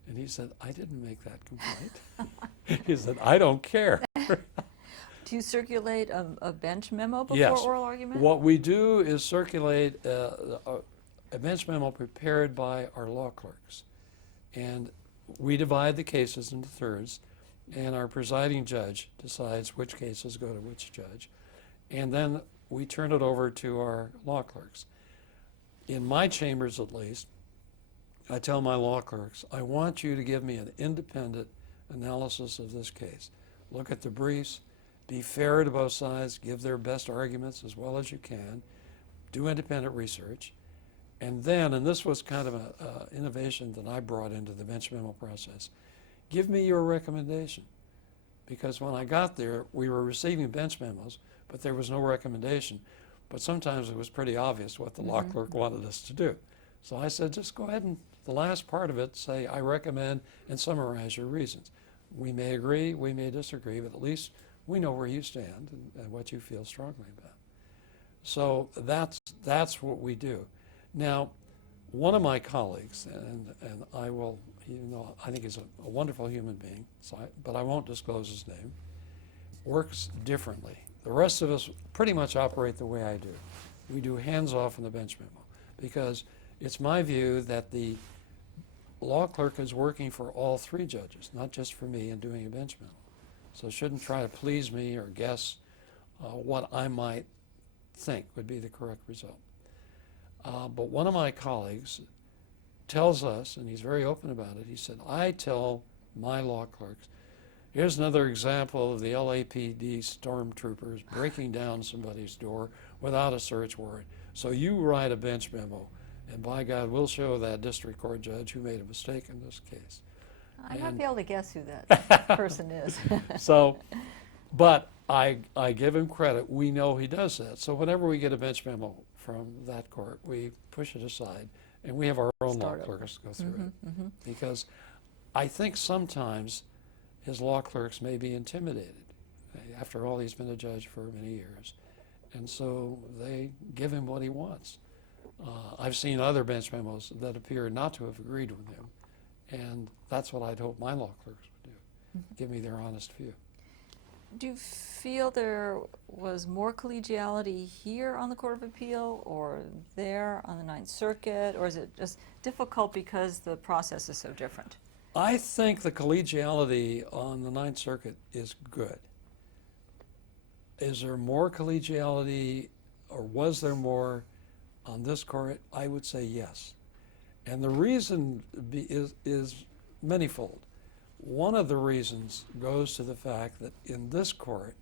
And he said, I didn't make that complaint. He said, I don't care. Do you circulate a bench memo before Yes. oral argument? What we do is circulate a bench memo prepared by our law clerks. And we divide the cases into thirds, and our presiding judge decides which cases go to which judge. And then we turn it over to our law clerks. In my chambers, at least, I tell my law clerks, I want you to give me an independent analysis of this case. Look at the briefs, be fair to both sides, give their best arguments as well as you can, do independent research, and then, and this was kind of an innovation that I brought into the bench memo process, give me your recommendation. Because when I got there, we were receiving bench memos, but there was no recommendation. But sometimes it was pretty obvious what the law clerk wanted us to do. So I said, just go ahead and the last part of it, say, I recommend, and summarize your reasons. We may agree, we may disagree, but at least we know where you stand and what you feel strongly about. So that's what we do. Now, one of my colleagues, and I will, I think he's a wonderful human being, but I won't disclose his name, works differently. The rest of us pretty much operate the way I do. We do hands-off in the bench memo because it's my view that the law clerk is working for all three judges, not just for me and doing a bench memo. So shouldn't try to please me or guess what I might think would be the correct result. But one of my colleagues tells us, and he's very open about it, he said, I tell my law clerks, here's another example of the LAPD stormtroopers breaking down somebody's door without a search warrant. So you write a bench memo, and by God, we'll show that district court judge who made a mistake in this case. I might be able to guess who that person is. So, but I give him credit. We know he does that. So whenever we get a bench memo from that court, we push it aside, and we have our own law clerks go through it. Because I think sometimes his law clerks may be intimidated. After all, he's been a judge for many years. And so they give him what he wants. I've seen other bench memos that appear not to have agreed with him. And that's what I'd hope my law clerks would do, give me their honest view. Do you feel there was more collegiality here on the Court of Appeal or there on the Ninth Circuit, or is it just difficult because the process is so different? I think the collegiality on the Ninth Circuit is good. Is there more collegiality, or was there more on this court? I would say yes. And the reason is manifold. One of the reasons goes to the fact that in this court,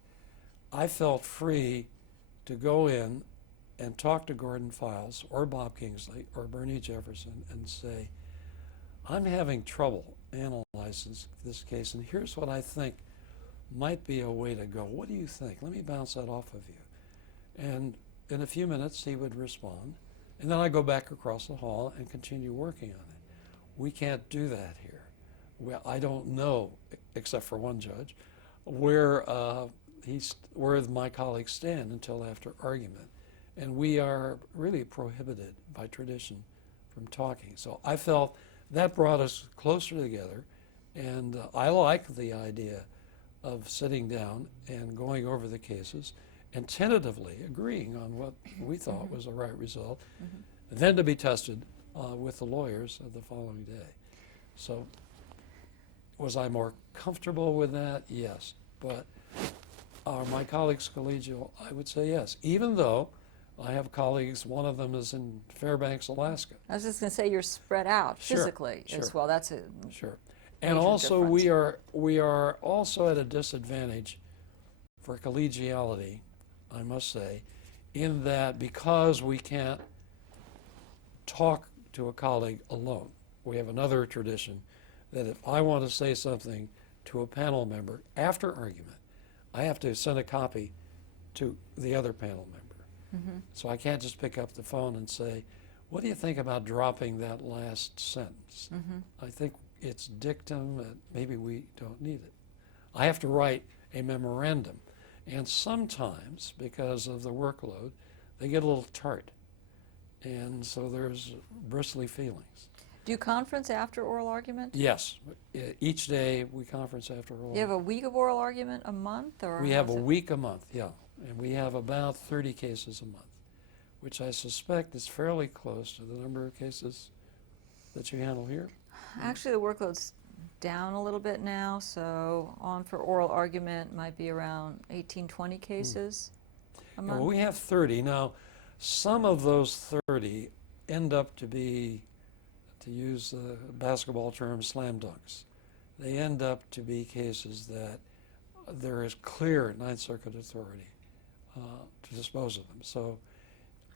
I felt free to go in and talk to Gordon Files or Bob Kingsley or Bernie Jefferson and say, I'm having trouble analyzing this case, and here's what I think might be a way to go. What do you think? Let me bounce that off of you. And in a few minutes, he would respond. And then I go back across the hall and continue working on it. We can't do that here. Well, I don't know, except for one judge, where my colleagues stand until after argument. And we are really prohibited by tradition from talking. So I felt that brought us closer together. And I like the idea of sitting down and going over the cases and tentatively agreeing on what we thought was the right result, then to be tested with the lawyers the following day. So was I more comfortable with that? Yes. But are my colleagues collegial? I would say yes, even though I have colleagues, one of them is in Fairbanks, Alaska. I was just going to say you're spread out Sure, physically as well. That's a Sure. And major also difference. we are also at a disadvantage for collegiality, I must say, in that because we can't talk to a colleague alone. We have another tradition that if I want to say something to a panel member after argument, I have to send a copy to the other panel member. So I can't just pick up the phone and say, what do you think about dropping that last sentence? I think it's dictum, and maybe we don't need it. I have to write a memorandum. And sometimes, because of the workload, they get a little tart. And so there's bristly feelings. Do you conference after oral argument? Yes. Each day we conference after oral. You have a week of oral argument a month? Or We have a how's it? week a month, yeah. And we have about 30 cases a month, which I suspect is fairly close to the number of cases that you handle here. Actually, the workload's down a little bit now, so on for oral argument might be around 18, 20 cases a month. Well, we have 30. Now, some of those 30 end up to be, to use the basketball term, slam dunks. They end up to be cases that there is clear Ninth Circuit authority to dispose of them. So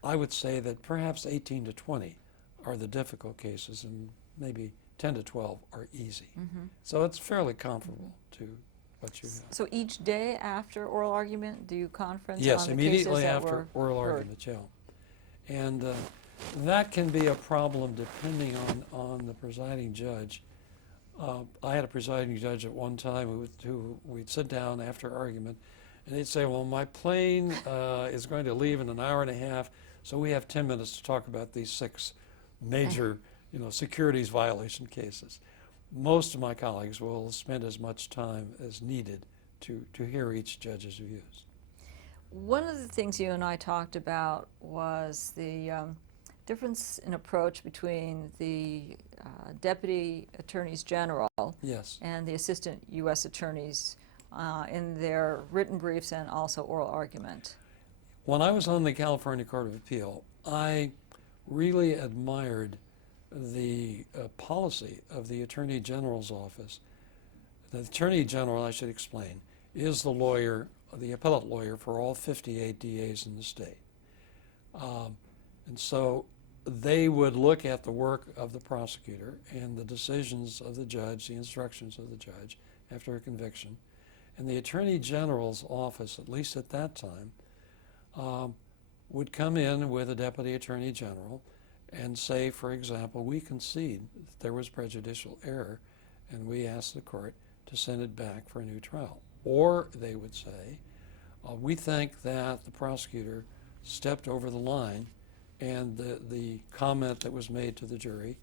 I would say that perhaps 18 to 20 are the difficult cases, and maybe 10 to 12 are easy. So it's fairly comparable to what you have. So each day after oral argument, do you conference Yes, on the immediately cases that after were oral heard? argument, yeah. And that can be a problem depending on the presiding judge. I had a presiding judge at one time who we'd sit down after argument, and they'd say, well, my plane is going to leave in an hour and a half, so we have 10 minutes to talk about these 6 major, securities violation cases. Most of my colleagues will spend as much time as needed to hear each judge's views. One of the things you and I talked about was the difference in approach between the deputy attorneys general Yes. and the assistant U.S. attorneys in their written briefs and also oral argument. When I was on the California Court of Appeal, I really admired the policy of the Attorney General's office. The Attorney General, I should explain, is the lawyer, the appellate lawyer for all 58 DAs in the state. And so they would look at the work of the prosecutor and the decisions of the judge, the instructions of the judge after a conviction. And the Attorney General's office, at least at that time, would come in with a Deputy Attorney General and say, for example, we concede that there was prejudicial error and we ask the court to send it back for a new trial. Or they would say, we think that the prosecutor stepped over the line and the comment that was made to the jury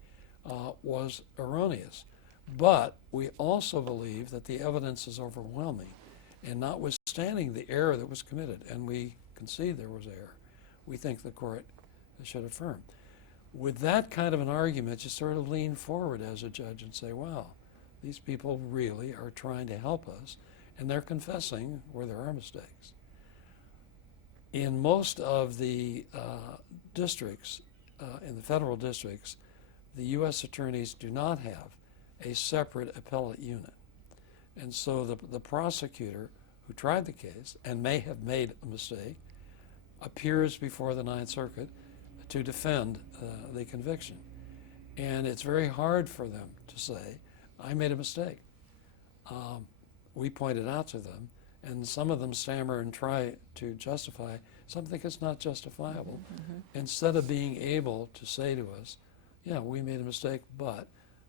was erroneous. But we also believe that the evidence is overwhelming, and notwithstanding the error that was committed, and we concede there was error, we think the court should affirm. With that kind of an argument, you sort of lean forward as a judge and say, wow, these people really are trying to help us, and they're confessing where there are mistakes. In most of the districts, in the federal districts, the U.S. attorneys do not have a separate appellate unit. And so the prosecutor who tried the case and may have made a mistake appears before the Ninth Circuit to defend the conviction. And it's very hard for them to say, I made a mistake. We pointed out to them, and some of them stammer and try to justify something that's not justifiable, instead of being able to say to us, yeah, we made a mistake, but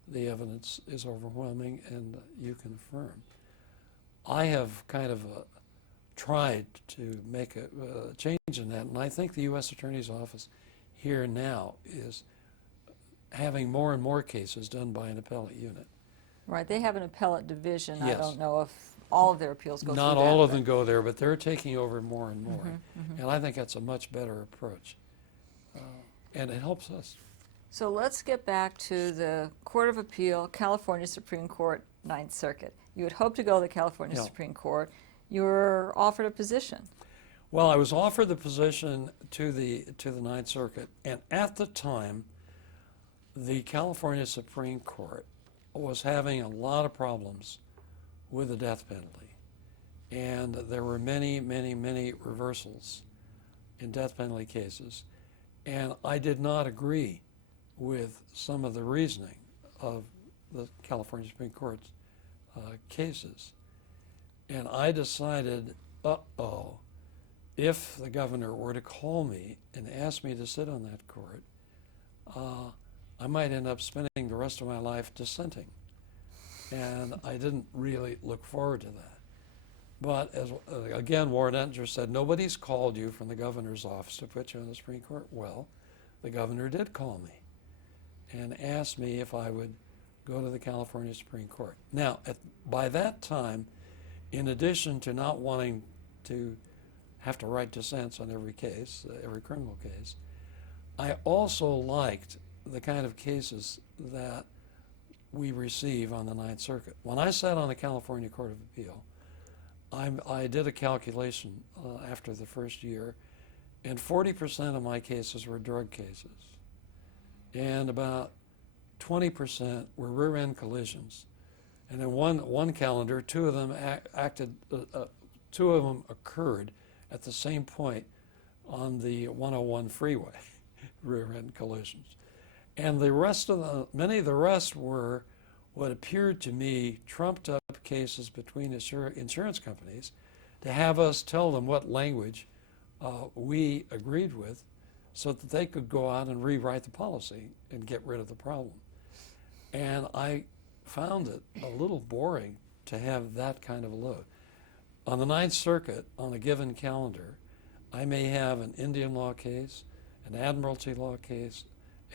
the evidence is overwhelming and you can affirm. I have kind of tried to make a change in that, and I think the U.S. Attorney's Office here now is having more and more cases done by an appellate unit. Right, they have an appellate division. Yes. I don't know if all of their appeals go Not through that. all of them go there, but they're taking over more and more. Mm-hmm. And I think that's a much better approach. And it helps us. So let's get back to the Court of Appeal, California Supreme Court, Ninth Circuit. You had hoped to go to the California Yeah. Supreme Court. You were offered a position. Well, I was offered the position to the Ninth Circuit, and at the time, the California Supreme Court was having a lot of problems with the death penalty. And there were many, many, many reversals in death penalty cases. And I did not agree with some of the reasoning of the California Supreme Court's cases. And I decided, if the governor were to call me and ask me to sit on that court, I might end up spending the rest of my life dissenting. And I didn't really look forward to that. But as again, Warren Ettinger said, nobody's called you from the governor's office to put you on the Supreme Court. Well, the governor did call me and asked me if I would go to the California Supreme Court. Now, by that time, in addition to not wanting to have to write dissents on every case, every criminal case, I also liked the kind of cases that we receive on the Ninth Circuit. When I sat on the California Court of Appeal, I did a calculation after the first year, and 40% of my cases were drug cases, and about 20% were rear-end collisions. And in one calendar, two of them occurred at the same point on the 101 freeway, rear-end collisions. And the rest of many of the rest were what appeared to me trumped up cases between insurance companies to have us tell them what language we agreed with so that they could go out and rewrite the policy and get rid of the problem. And I found it a little boring to have that kind of a load. On the Ninth Circuit, on a given calendar, I may have an Indian law case, an admiralty law case,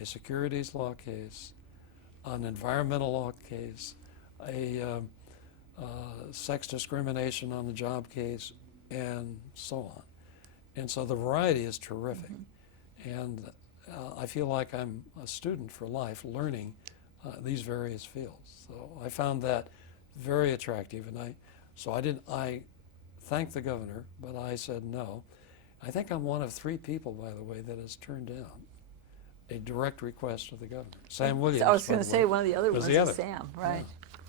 a securities law case, an environmental law case, a sex discrimination on the job case, and so on. And so the variety is terrific. And I feel like I'm a student for life learning these various fields. So I found that very attractive. And I thanked the governor, but I said no. I think I'm one of 3 people, by the way, that has turned down a direct request of the governor. Sam Williams. I was going by to the say way, one of the other was ones the is other. Sam, right,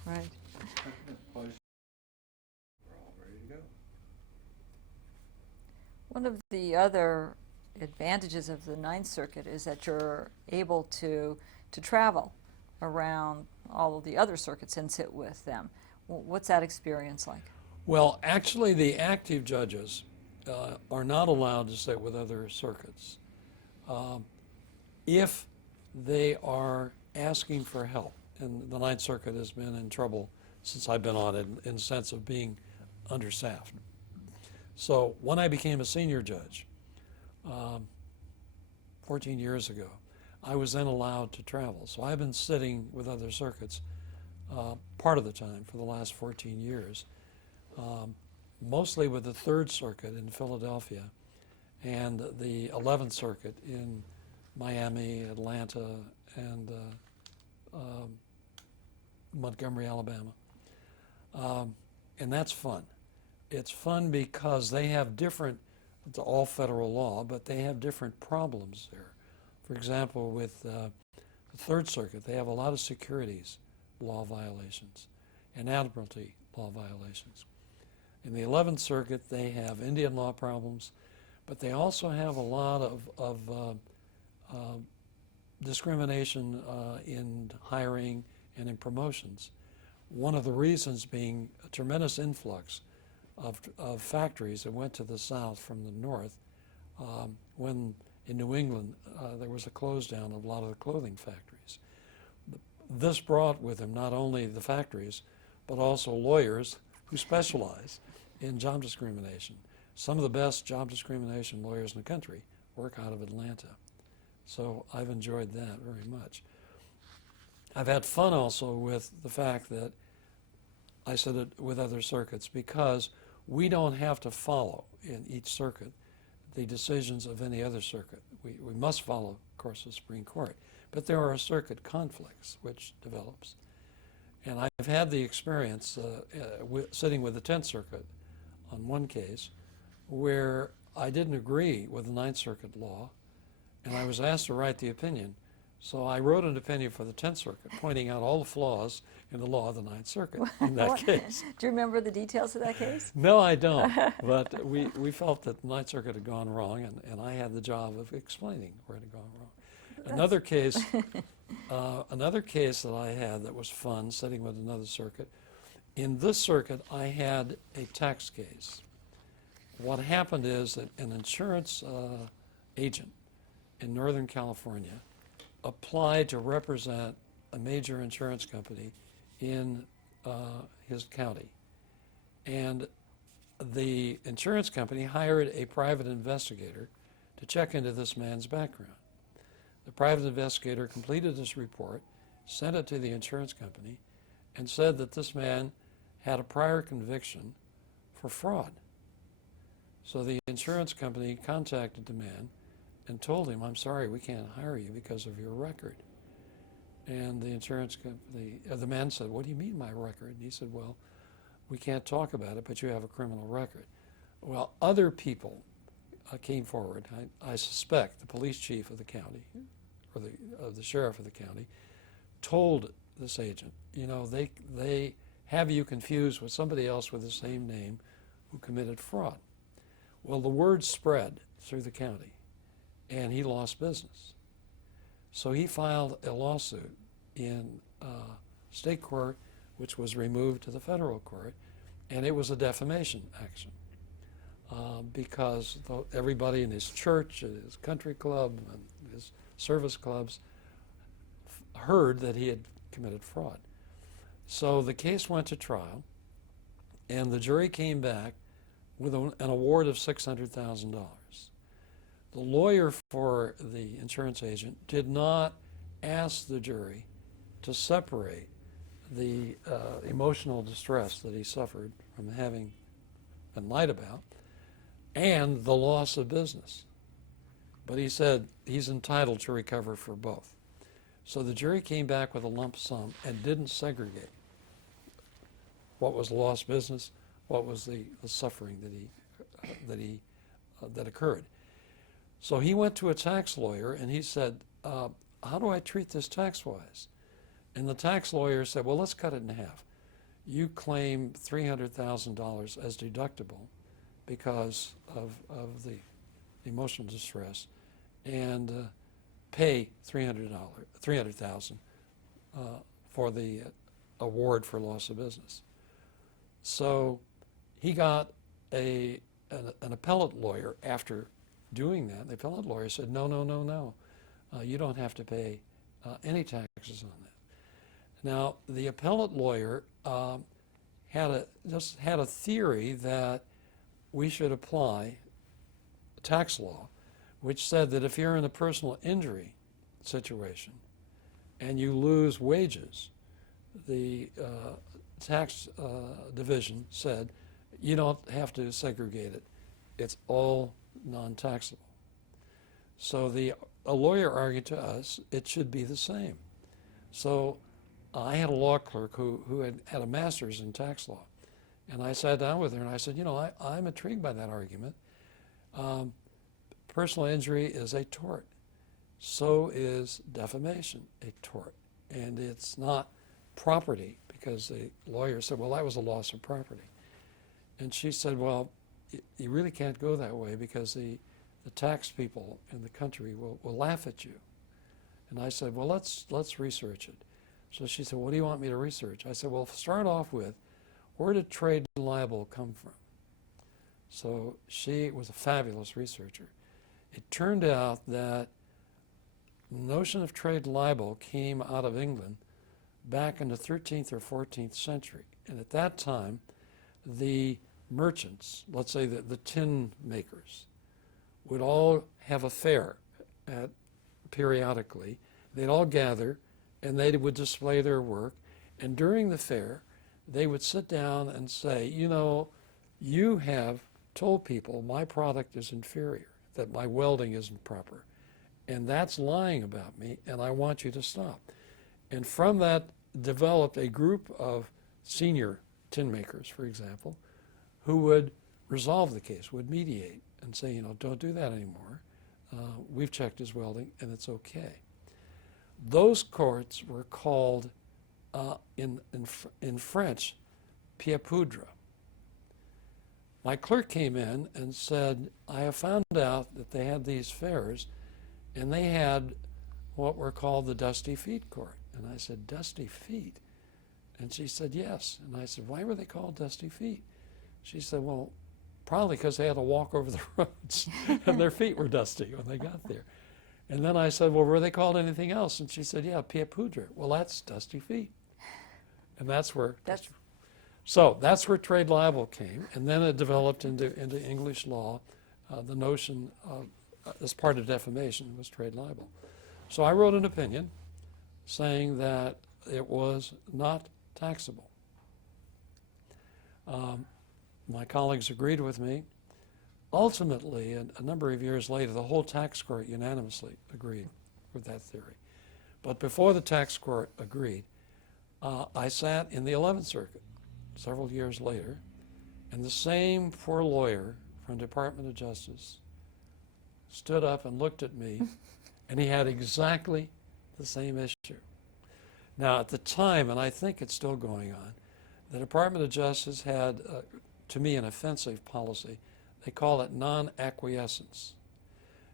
right. We're all ready to go. One of the other advantages of the Ninth Circuit is that you're able to travel around all of the other circuits and sit with them. What's that experience like? Well, actually, the active judges are not allowed to sit with other circuits if they are asking for help. And the Ninth Circuit has been in trouble since I've been on it in the sense of being understaffed. So when I became a senior judge 14 years ago, I was then allowed to travel. So I've been sitting with other circuits part of the time for the last 14 years, mostly with the Third Circuit in Philadelphia and the 11th Circuit in Miami, Atlanta, and Montgomery, Alabama. And that's fun. It's fun because they have different, it's all federal law, but they have different problems there. For example, with the Third Circuit, they have a lot of securities law violations and admiralty law violations. In the 11th Circuit, they have Indian law problems, but they also have a lot of discrimination in hiring and in promotions. One of the reasons being a tremendous influx of factories that went to the south from the north when in New England there was a close down of a lot of the clothing factories. This brought with them not only the factories, but also lawyers who specialize in job discrimination. Some of the best job discrimination lawyers in the country work out of Atlanta. So I've enjoyed that very much. I've had fun also with the fact that I said it with other circuits because we don't have to follow in each circuit the decisions of any other circuit. We must follow, of course, the Supreme Court, but there are circuit conflicts which develops. And I've had the experience sitting with the 10th Circuit on one case where I didn't agree with the Ninth Circuit law, and I was asked to write the opinion. So I wrote an opinion for the 10th Circuit, pointing out all the flaws in the law of the Ninth Circuit in that case. Do you remember the details of that case? No, I don't. But we felt that the Ninth Circuit had gone wrong, and I had the job of explaining where it had gone wrong. Another case that I had that was fun, sitting with another circuit. In this circuit, I had a tax case. What happened is that an insurance agent in Northern California applied to represent a major insurance company in his county. And the insurance company hired a private investigator to check into this man's background. The private investigator completed his report, sent it to the insurance company, and said that this man had a prior conviction for fraud. So the insurance company contacted the man and told him, "I'm sorry, we can't hire you because of your record." And the insurance company, the man said, "What do you mean my record?" And he said, "Well, we can't talk about it, but you have a criminal record." Well, other people came forward. I suspect the police chief of the county, or the sheriff of the county, told this agent, they have you confused with somebody else with the same name who committed fraud. Well, the word spread through the county, and he lost business. So he filed a lawsuit in state court, which was removed to the federal court, and it was a defamation action because everybody in his church, and his country club, and his service clubs heard that he had committed fraud. So the case went to trial, and the jury came back with an award of $600,000. The lawyer for the insurance agent did not ask the jury to separate the emotional distress that he suffered from having been lied about and the loss of business. But he said he's entitled to recover for both. So the jury came back with a lump sum and didn't segregate what was lost business, what was the suffering that occurred. So he went to a tax lawyer and he said, how do I treat this tax-wise? And the tax lawyer said, well, let's cut it in half. You claim $300,000 as deductible because of the emotional distress, and pay $300,000 for the award for loss of business. So he got an appellate lawyer after doing that. The appellate lawyer said, no, you don't have to pay any taxes on that. Now, the appellate lawyer had a theory that we should apply tax law, which said that if you're in a personal injury situation and you lose wages, the tax division said you don't have to segregate it. It's all non-taxable. So a lawyer argued to us it should be the same. So I had a law clerk who had a master's in tax law. And I sat down with her and I said, I'm intrigued by that argument. Personal injury is a tort. So is defamation a tort. And it's not property, because the lawyer said, well, that was a loss of property. And she said, well, you really can't go that way because the tax people in the country will laugh at you. And I said, well, let's research it. So she said, what do you want me to research? I said, well, start off with, where did trade and libel come from? So she was a fabulous researcher. It turned out that the notion of trade and libel came out of England back in the 13th or 14th century. And at that time, the merchants, let's say the tin makers, would all have a fair periodically. They'd all gather and they would display their work. And during the fair, they would sit down and say, you have told people my product is inferior, that my welding isn't proper, and that's lying about me, and I want you to stop. And from that developed a group of senior tin makers, for example, who would resolve the case, would mediate and say, don't do that anymore. We've checked his welding, and it's okay. Those courts were called, in French, pied poudre. My clerk came in and said, I have found out that they had these fairs, and they had what were called the dusty feet court. And I said, dusty feet? And she said, yes. And I said, why were they called dusty feet? She said, well, probably because they had to walk over the roads and their feet were dusty when they got there. And then I said, well, were they called anything else? And she said, yeah, pied poudre. Well, that's dusty feet. And that's where trade libel came. And then it developed into English law. The notion of, as part of defamation, was trade libel. So I wrote an opinion saying that it was not taxable. My colleagues agreed with me. Ultimately, a number of years later, the whole tax court unanimously agreed with that theory. But before the tax court agreed, I sat in the 11th Circuit several years later, and the same poor lawyer from Department of Justice stood up and looked at me, and he had exactly the same issue. Now, at the time, and I think it's still going on, the Department of Justice had, to me, an offensive policy. They call it non-acquiescence.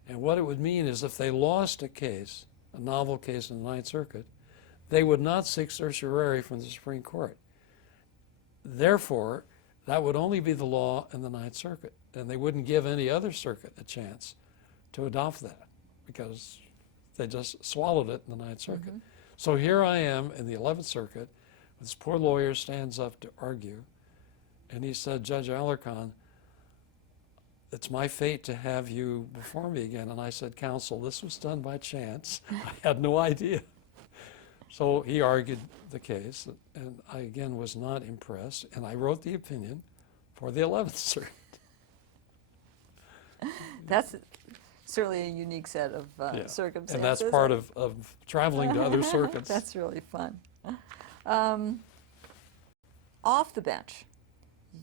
And what it would mean is if they lost a case, a novel case in the Ninth Circuit, they would not seek certiorari from the Supreme Court. Therefore, that would only be the law in the Ninth Circuit, and they wouldn't give any other circuit a chance to adopt that because they just swallowed it in the Ninth Circuit. Mm-hmm. So here I am in the 11th Circuit. This poor lawyer stands up to argue, and he said, Judge Alarcón, it's my fate to have you before me again. And I said, counsel, this was done by chance. I had no idea. So he argued the case, and I again was not impressed, and I wrote the opinion for the 11th Circuit. That's certainly a unique set of Yeah. circumstances. And that's part of traveling to other circuits. That's really fun. Off the bench,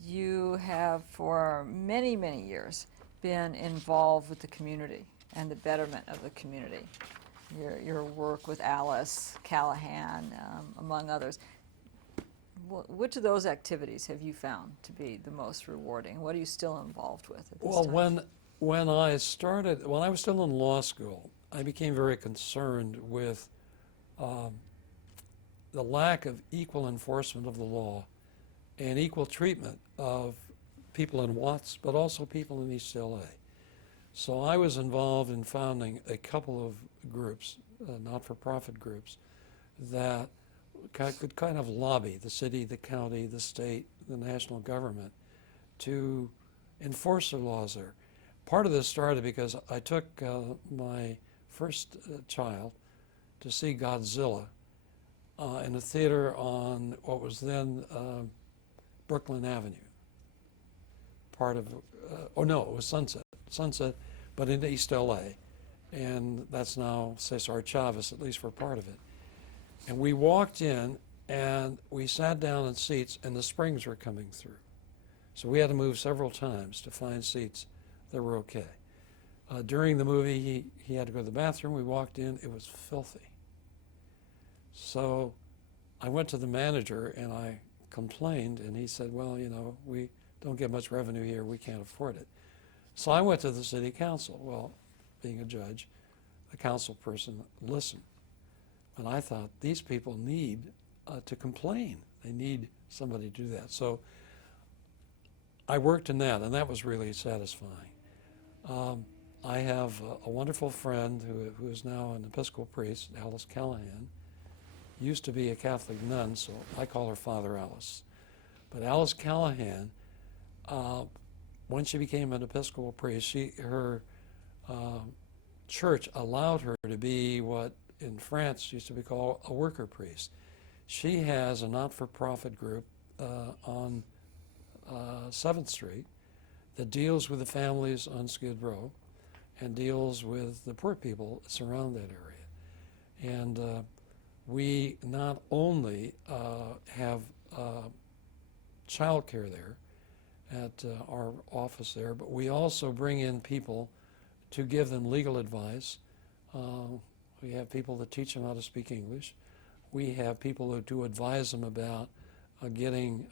you have for many, many years been involved with the community and the betterment of the community. Your work with Alice Callahan, among others. Which of those activities have you found to be the most rewarding? What are you still involved with at this Well, time? when I was still in law school, I became very concerned with the lack of equal enforcement of the law and equal treatment of people in Watts, but also people in East LA. So I was involved in founding a couple of groups, not-for-profit groups, that could kind of lobby the city, the county, the state, the national government to enforce the laws there. Part of this started because I took my first child to see Godzilla in a theater on what was then Brooklyn Avenue. Part of, it was Sunset, but in East LA. And that's now Cesar Chavez, at least for part of it. And we walked in and we sat down in seats and the springs were coming through. So we had to move several times to find seats that were okay. During the movie, he had to go to the bathroom. We walked in, it was filthy. So I went to the manager and I complained, and he said, well, we don't get much revenue here, we can't afford it. So I went to the city council. Well, being a judge, the council person listened. And I thought, these people need to complain. They need somebody to do that. So I worked in that, and that was really satisfying. I have a wonderful friend who is now an Episcopal priest, Alice Callahan. Used to be a Catholic nun, so I call her Father Alice. But Alice Callahan, when she became an Episcopal priest, her church allowed her to be what in France used to be called a worker priest. She has a not-for-profit group on 7th Street that deals with the families on Skid Row and deals with the poor people that surround that area. And we not only have child care there at our office there, but we also bring in people to give them legal advice. We have people that teach them how to speak English. We have people who do advise them about getting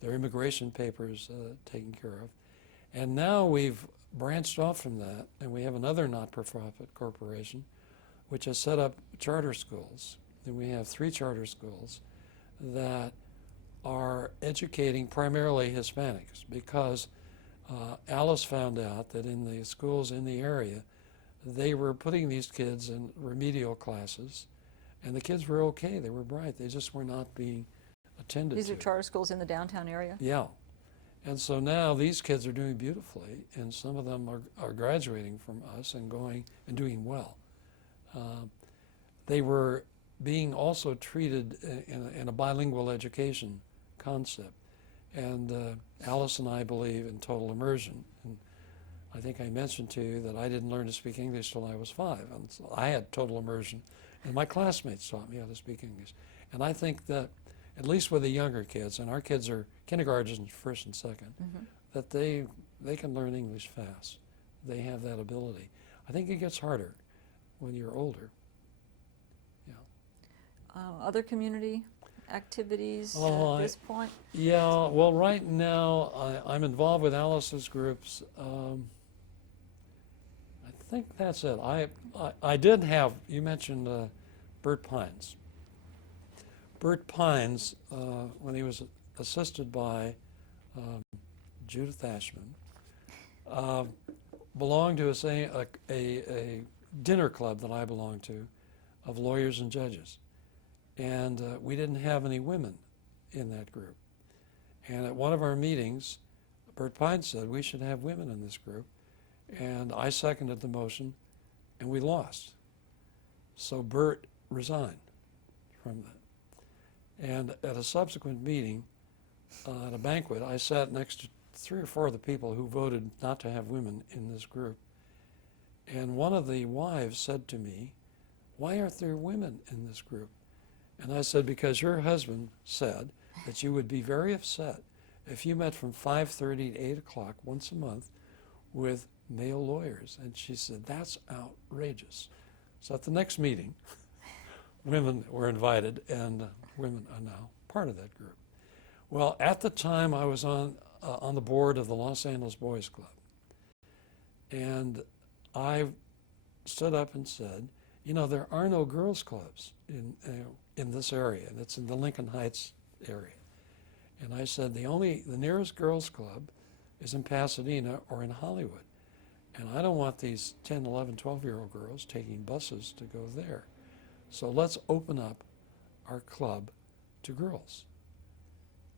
their immigration papers taken care of. And now we've branched off from that, and we have another not-for-profit corporation which has set up charter schools. And we have 3 charter schools that are educating primarily Hispanics, because Alice found out that in the schools in the area, they were putting these kids in remedial classes, and the kids were okay, they were bright, they just were not being attended to. These are charter schools in the downtown area? Yeah. And so now these kids are doing beautifully, and some of them are graduating from us and going and doing well. They were being also treated in a bilingual education concept. And Alice and I believe in total immersion. And I think I mentioned to you that I didn't learn to speak English till I was 5. And so I had total immersion, and my classmates taught me how to speak English. And I think that, at least with the younger kids, and our kids are kindergartens, first and second, that they can learn English fast. They have that ability. I think it gets harder when you're older. Other community activities Oh, at this point? Yeah, well, right now I'm involved with Alice's groups. I think that's it. I did have, you mentioned Bert Pines. Bert Pines, when he was assisted by Judith Ashman, belonged to a dinner club that I belonged to of lawyers and judges. And we didn't have any women in that group. And at one of our meetings, Bert Pine said we should have women in this group, and I seconded the motion, and we lost. So Bert resigned from that. And at a subsequent meeting, at a banquet, I sat next to 3 or 4 of the people who voted not to have women in this group. And one of the wives said to me, "Why aren't there women in this group?" And I said, "Because your husband said that you would be very upset if you met from 5:30 to 8 o'clock once a month with male lawyers." And she said, "That's outrageous." So at the next meeting, women were invited, and women are now part of that group. Well, at the time I was on the board of the Los Angeles Boys Club, and I stood up and said, "You know, there are no girls' clubs in this area, and it's in the Lincoln Heights area." And I said, the nearest girls' club is in Pasadena or in Hollywood, and I don't want these 10, 11, 12-year-old girls taking buses to go there. So let's open up our club to girls.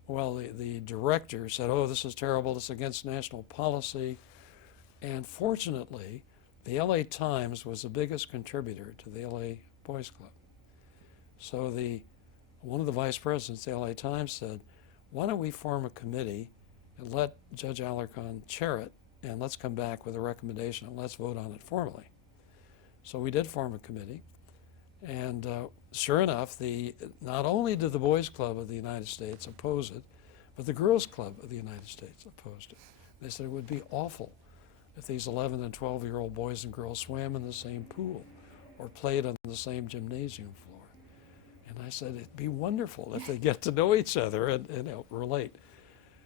Well, the director said, "Oh, this is terrible, this is against national policy." And fortunately, the LA Times was the biggest contributor to the LA Boys Club. So one of the vice presidents of the LA Times said, "Why don't we form a committee and let Judge Alarcón chair it, and let's come back with a recommendation and let's vote on it formally." So we did form a committee, and sure enough, not only did the Boys Club of the United States oppose it, but the Girls Club of the United States opposed it. They said it would be awful if these 11 and 12-year-old boys and girls swam in the same pool or played on the same gymnasium floor. And I said, it'd be wonderful if they get to know each other and relate.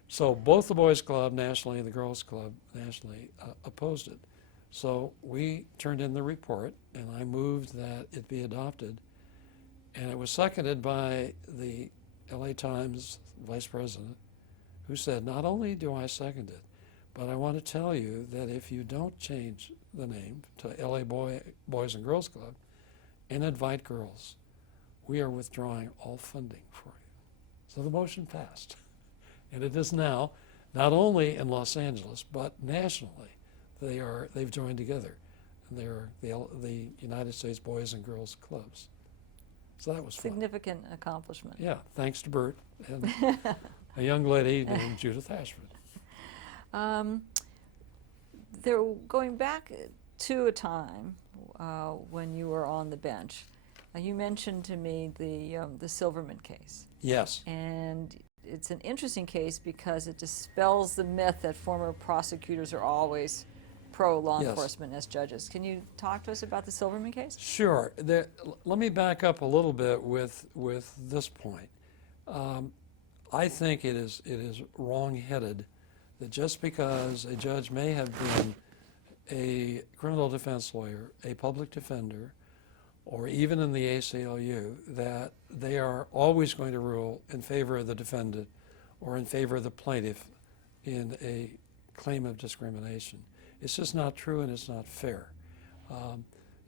So both the Boys Club nationally and the Girls Club nationally opposed it. So we turned in the report, and I moved that it be adopted. And it was seconded by the LA Times vice president, who said, "Not only do I second it, but I want to tell you that if you don't change the name to LA Boys and Girls Club and invite girls, we are withdrawing all funding for you." So the motion passed. And it is now, not only in Los Angeles, but nationally, they've joined together. And they're the United States Boys and Girls Clubs. So that was fun. Significant accomplishment. Yeah, thanks to Bert and a young lady named Judith Ashford. Going back to a time when you were on the bench, you mentioned to me the Silverman case. Yes. And it's an interesting case because it dispels the myth that former prosecutors are always pro-law Yes. enforcement as judges. Can you talk to us about the Silverman case? Sure. Let me back up a little bit with this point. I think it is wrong-headed that just because a judge may have been a criminal defense lawyer, a public defender, or even in the ACLU, that they are always going to rule in favor of the defendant or in favor of the plaintiff in a claim of discrimination. It's just not true, and it's not fair.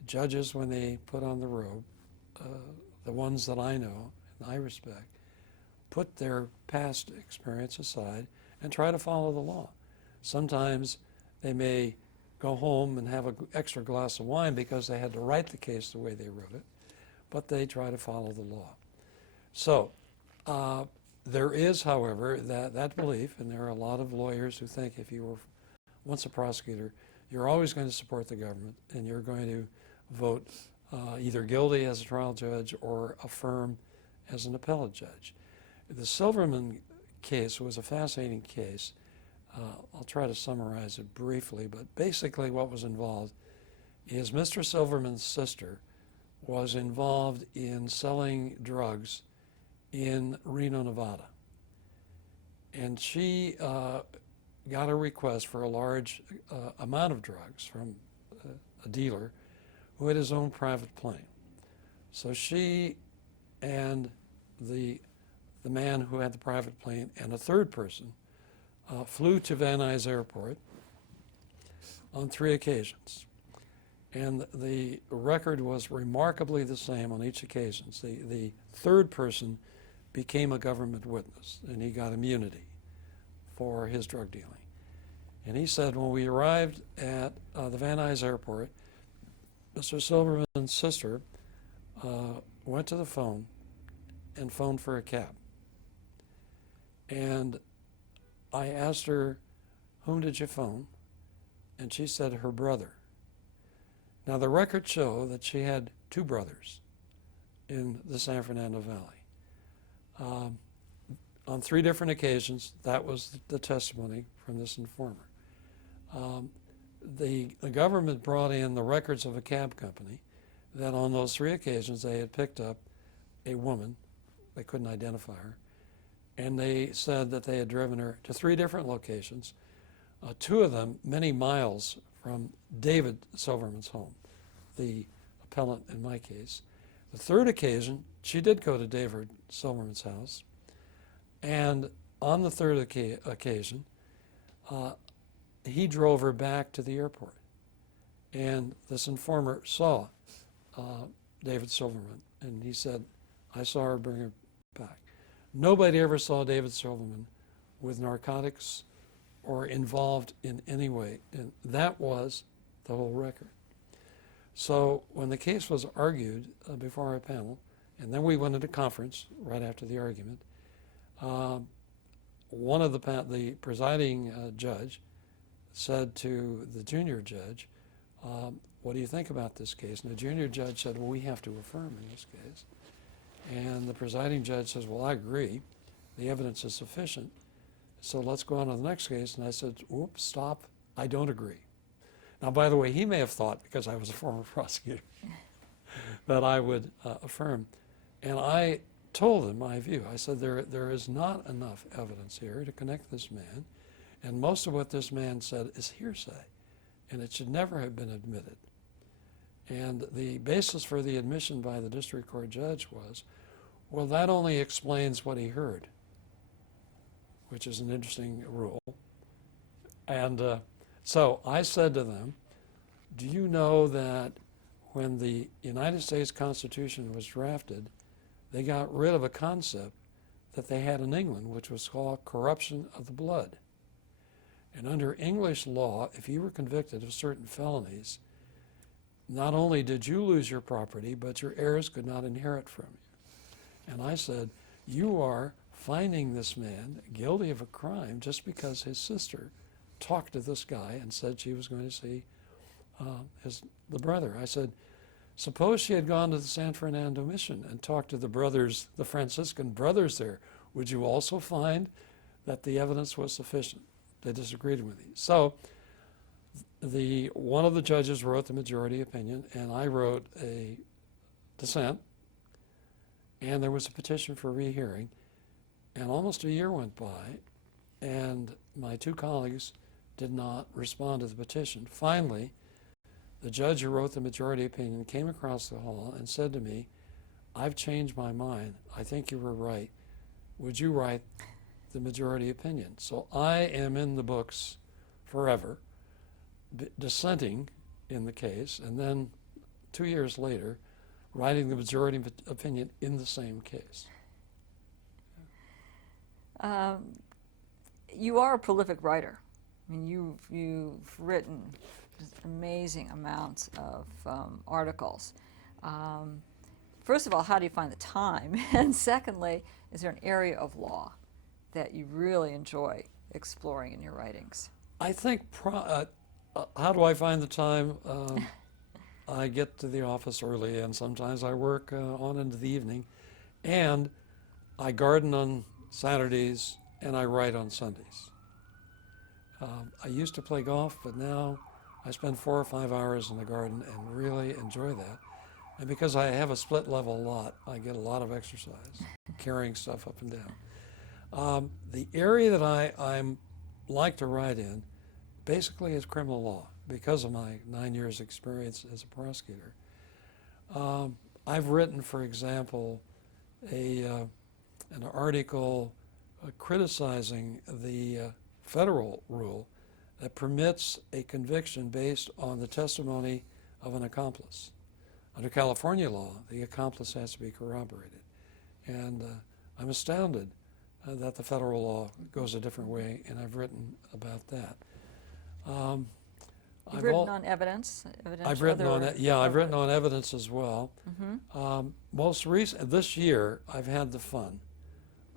Judges, when they put on the robe, the ones that I know and I respect, put their past experience aside and try to follow the law. Sometimes they may go home and have an extra glass of wine because they had to write the case the way they wrote it, but they try to follow the law. So there is, however, that belief, and there are a lot of lawyers who think if you were once a prosecutor, you're always going to support the government, and you're going to vote either guilty as a trial judge or affirm as an appellate judge. The Silverman case was a fascinating case. I'll try to summarize it briefly, but basically what was involved is Mr. Silverman's sister was involved in selling drugs in Reno, Nevada. And she got a request for a large amount of drugs from a dealer who had his own private plane. So she and the man who had the private plane and a third person flew to Van Nuys Airport on 3 occasions. And the record was remarkably the same on each occasion. The third person became a government witness, and he got immunity for his drug dealing. And he said, when we arrived at the Van Nuys Airport, Mr. Silverman's sister went to the phone and phoned for a cab. And I asked her, whom did you phone? And she said her brother. Now the records show that she had two brothers in the San Fernando Valley. On 3 different occasions, that was the testimony from this informer. The government brought in the records of a cab company that on those 3 occasions they had picked up a woman, they couldn't identify her, and they said that they had driven her to 3 different locations, 2 of them many miles from David Silverman's home, the appellant in my case. The 3rd occasion, she did go to David Silverman's house, and on the 3rd occasion, he drove her back to the airport. And this informer saw David Silverman, and he said, I saw her bring her back. Nobody ever saw David Silverman with narcotics or involved in any way, and that was the whole record. So when the case was argued before our panel, and then we went into conference right after the argument, one of the presiding judge said to the junior judge, what do you think about this case? And the junior judge said, well, we have to affirm in this case. And the presiding judge says, well, I agree. The evidence is sufficient. So let's go on to the next case. And I said, oops, stop. I don't agree. Now, by the way, he may have thought, because I was a former prosecutor, that I would affirm. And I told him my view. I said, there is not enough evidence here to connect this man. And most of what this man said is hearsay, and it should never have been admitted. And the basis for the admission by the district court judge was, well, that only explains what he heard, which is an interesting rule. And so I said to them, do you know that when the United States Constitution was drafted, they got rid of a concept that they had in England, which was called corruption of the blood. And under English law, if you were convicted of certain felonies, not only did you lose your property, but your heirs could not inherit from you. And I said, you are finding this man guilty of a crime just because his sister talked to this guy and said she was going to see the brother. I said, suppose she had gone to the San Fernando Mission and talked to the brothers, the Franciscan brothers there. Would you also find that the evidence was sufficient? They disagreed with me. So one of the judges wrote the majority opinion, and I wrote a dissent, and there was a petition for rehearing, and almost a year went by, and my 2 colleagues did not respond to the petition. Finally, the judge who wrote the majority opinion came across the hall and said to me, I've changed my mind. I think you were right. Would you write the majority opinion? So I am in the books forever, dissenting in the case, and then 2 years later, writing the majority opinion in the same case. You are a prolific writer. I mean, you've written just amazing amounts of articles. First of all, how do you find the time? And secondly, is there an area of law that you really enjoy exploring in your writings? I think, how do I find the time? I get to the office early, and sometimes I work on into the evening, and I garden on Saturdays, and I write on Sundays. I used to play golf, but now I spend 4 or 5 hours in the garden and really enjoy that. And because I have a split level lot, I get a lot of exercise, carrying stuff up and down. The area that I like to write in basically is criminal law because of my 9 years experience as a prosecutor. I've written, for example, an article criticizing the federal rule that permits a conviction based on the testimony of an accomplice. Under California law, the accomplice has to be corroborated. And I'm astounded that the federal law goes a different way, and I've written about that. Um, You've I've written al- on evidence. I've written on it. Yeah, I've written on. on evidence as well. Most recent this year, I've had the fun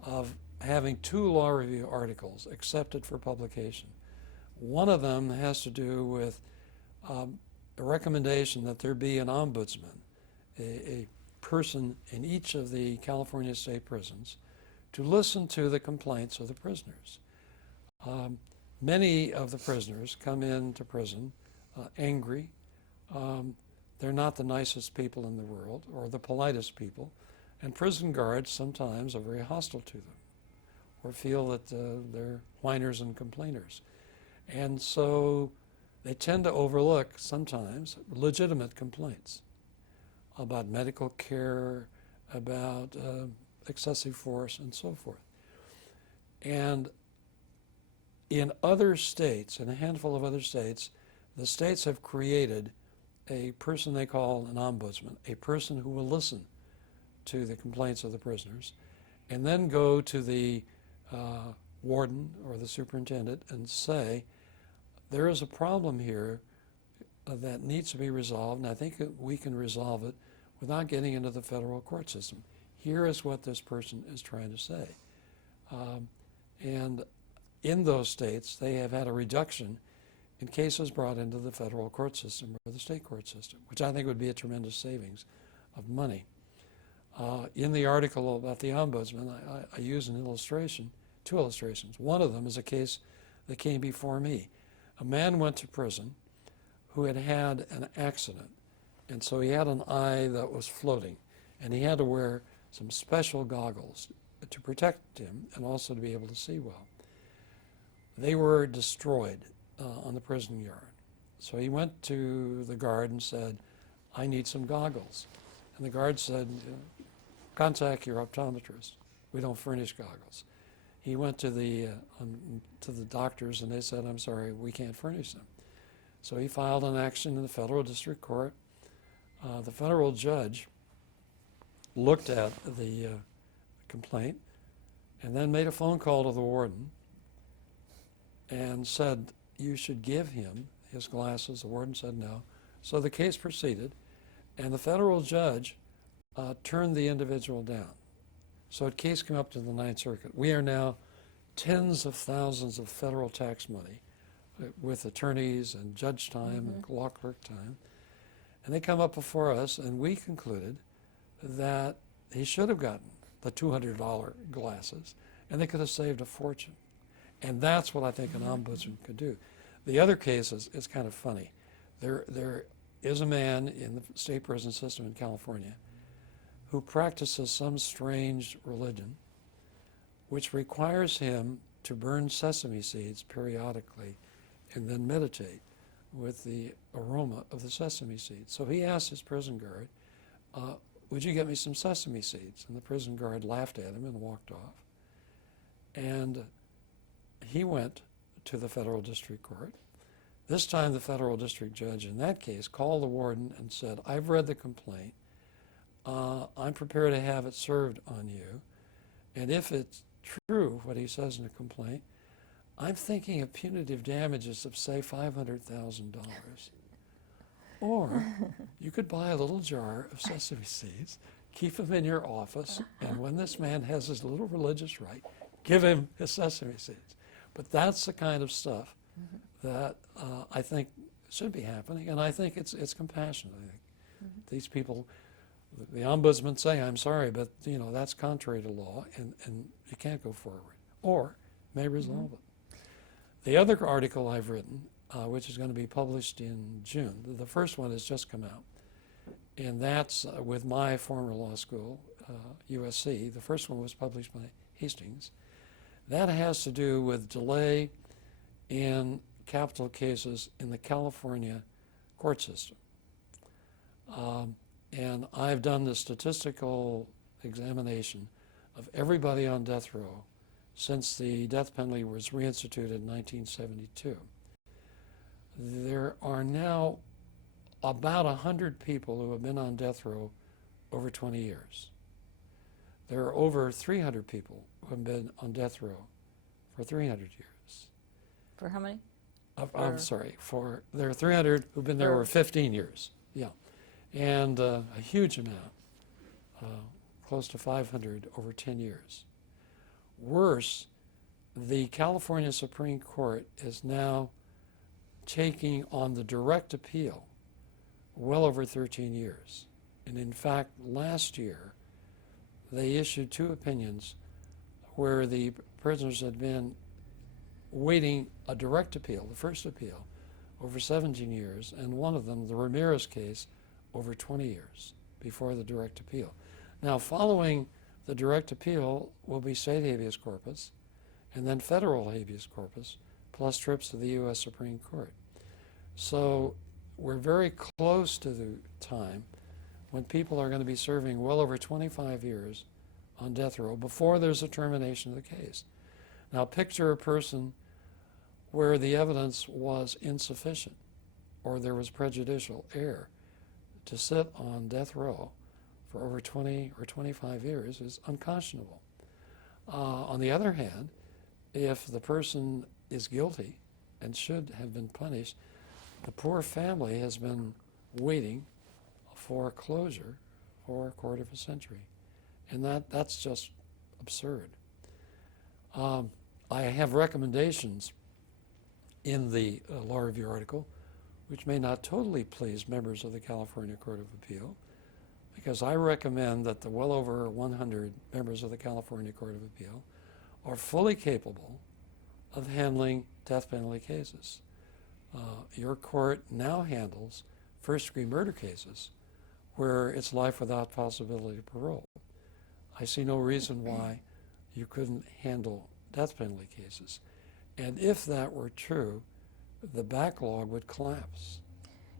of having 2 law review articles accepted for publication. One of them has to do with a recommendation that there be an ombudsman, a person in each of the California state prisons, to listen to the complaints of the prisoners. Many of the prisoners come into prison angry. They're not the nicest people in the world or the politest people, and prison guards sometimes are very hostile to them or feel that they're whiners and complainers. And so they tend to overlook sometimes legitimate complaints about medical care, about excessive force, and so forth. And in other states, in a handful of other states, the states have created a person they call an ombudsman, a person who will listen to the complaints of the prisoners and then go to the warden or the superintendent and say, there is a problem here that needs to be resolved, and I think that we can resolve it without getting into the federal court system. Here is what this person is trying to say. And in those states, they have had a reduction in cases brought into the federal court system or the state court system, which I think would be a tremendous savings of money. In the article about the ombudsman, I use an illustration, 2 illustrations. One of them is a case that came before me. A man went to prison who had had an accident, and so he had an eye that was floating, and he had to wear some special goggles to protect him and also to be able to see well. They were destroyed on the prison yard. So he went to the guard and said, I need some goggles. And the guard said, contact your optometrist. We don't furnish goggles. He went to the doctors and they said, I'm sorry, we can't furnish them. So he filed an action in the federal district court. The federal judge looked at the complaint and then made a phone call to the warden and said, you should give him his glasses. The warden said no. So the case proceeded, and the federal judge turned the individual down. So the case came up to the Ninth Circuit. We are now tens of thousands of federal tax money with attorneys and judge time and law clerk time. And they come up before us, and we concluded that he should have gotten the $200 glasses, and they could have saved a fortune. And that's what I think an ombudsman could do. The other cases, it's kind of funny. There is a man in the state prison system in California who practices some strange religion which requires him to burn sesame seeds periodically and then meditate with the aroma of the sesame seeds. So he asked his prison guard, would you get me some sesame seeds? And the prison guard laughed at him and walked off. And he went to the federal district court. This time the federal district judge in that case called the warden and said, I've read the complaint. I'm prepared to have it served on you. And if it's true, what he says in the complaint, I'm thinking of punitive damages of, say, $500,000. Or you could buy a little jar of sesame seeds, keep them in your office, and when this man has his little religious right, give him his sesame seeds. But that's the kind of stuff that I think should be happening, and I think it's compassionate. I think these people, the ombudsman say, I'm sorry, but that's contrary to law, and you can't go forward, or may resolve it. The other article I've written, which is going to be published in June, the first one has just come out, and that's with my former law school, USC. The first one was published by Hastings. That has to do with delay in capital cases in the California court system. And I've done the statistical examination of everybody on death row since the death penalty was reinstituted in 1972. There are now about 100 people who have been on death row over 20 years. There are over 300 people who have been on death row for 300 years. For how many? I'm sorry, there are 300 who've been there Or- over 15 years, yeah. And a huge amount, close to 500 over 10 years. Worse, the California Supreme Court is now taking on the direct appeal well over 13 years. And in fact, last year, they issued 2 opinions where the prisoners had been waiting a direct appeal, the first appeal, over 17 years, and one of them, the Ramirez case, over 20 years before the direct appeal. Now, following the direct appeal will be state habeas corpus, and then federal habeas corpus, plus trips to the U.S. Supreme Court. So we're very close to the time when people are going to be serving well over 25 years on death row before there's a termination of the case. Now picture a person where the evidence was insufficient or there was prejudicial error. To sit on death row for over 20 or 25 years is unconscionable. On the other hand, if the person is guilty and should have been punished, the poor family has been waiting for closure for a quarter of a century. And that's just absurd. I have recommendations in the law review article which may not totally please members of the California Court of Appeal, because I recommend that the well over 100 members of the California Court of Appeal are fully capable of handling death penalty cases. Your court now handles first-degree murder cases where it's life without possibility of parole. I see no reason why you couldn't handle death penalty cases. And if that were true, the backlog would collapse.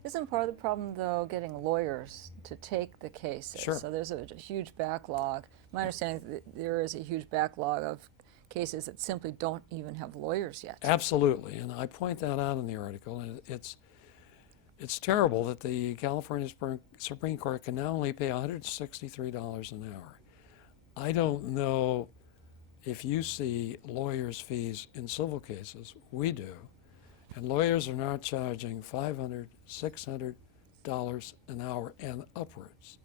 Isn't part of the problem, though, getting lawyers to take the cases? Sure. So there's a huge backlog. My understanding is that there is a huge backlog of cases that simply don't even have lawyers yet. Absolutely, and I point that out in the article, and it's terrible that the California Supreme Court can now only pay $163 an hour. I don't know if you see lawyers' fees in civil cases. We do. And lawyers are now charging $500, $600 an hour and upwards.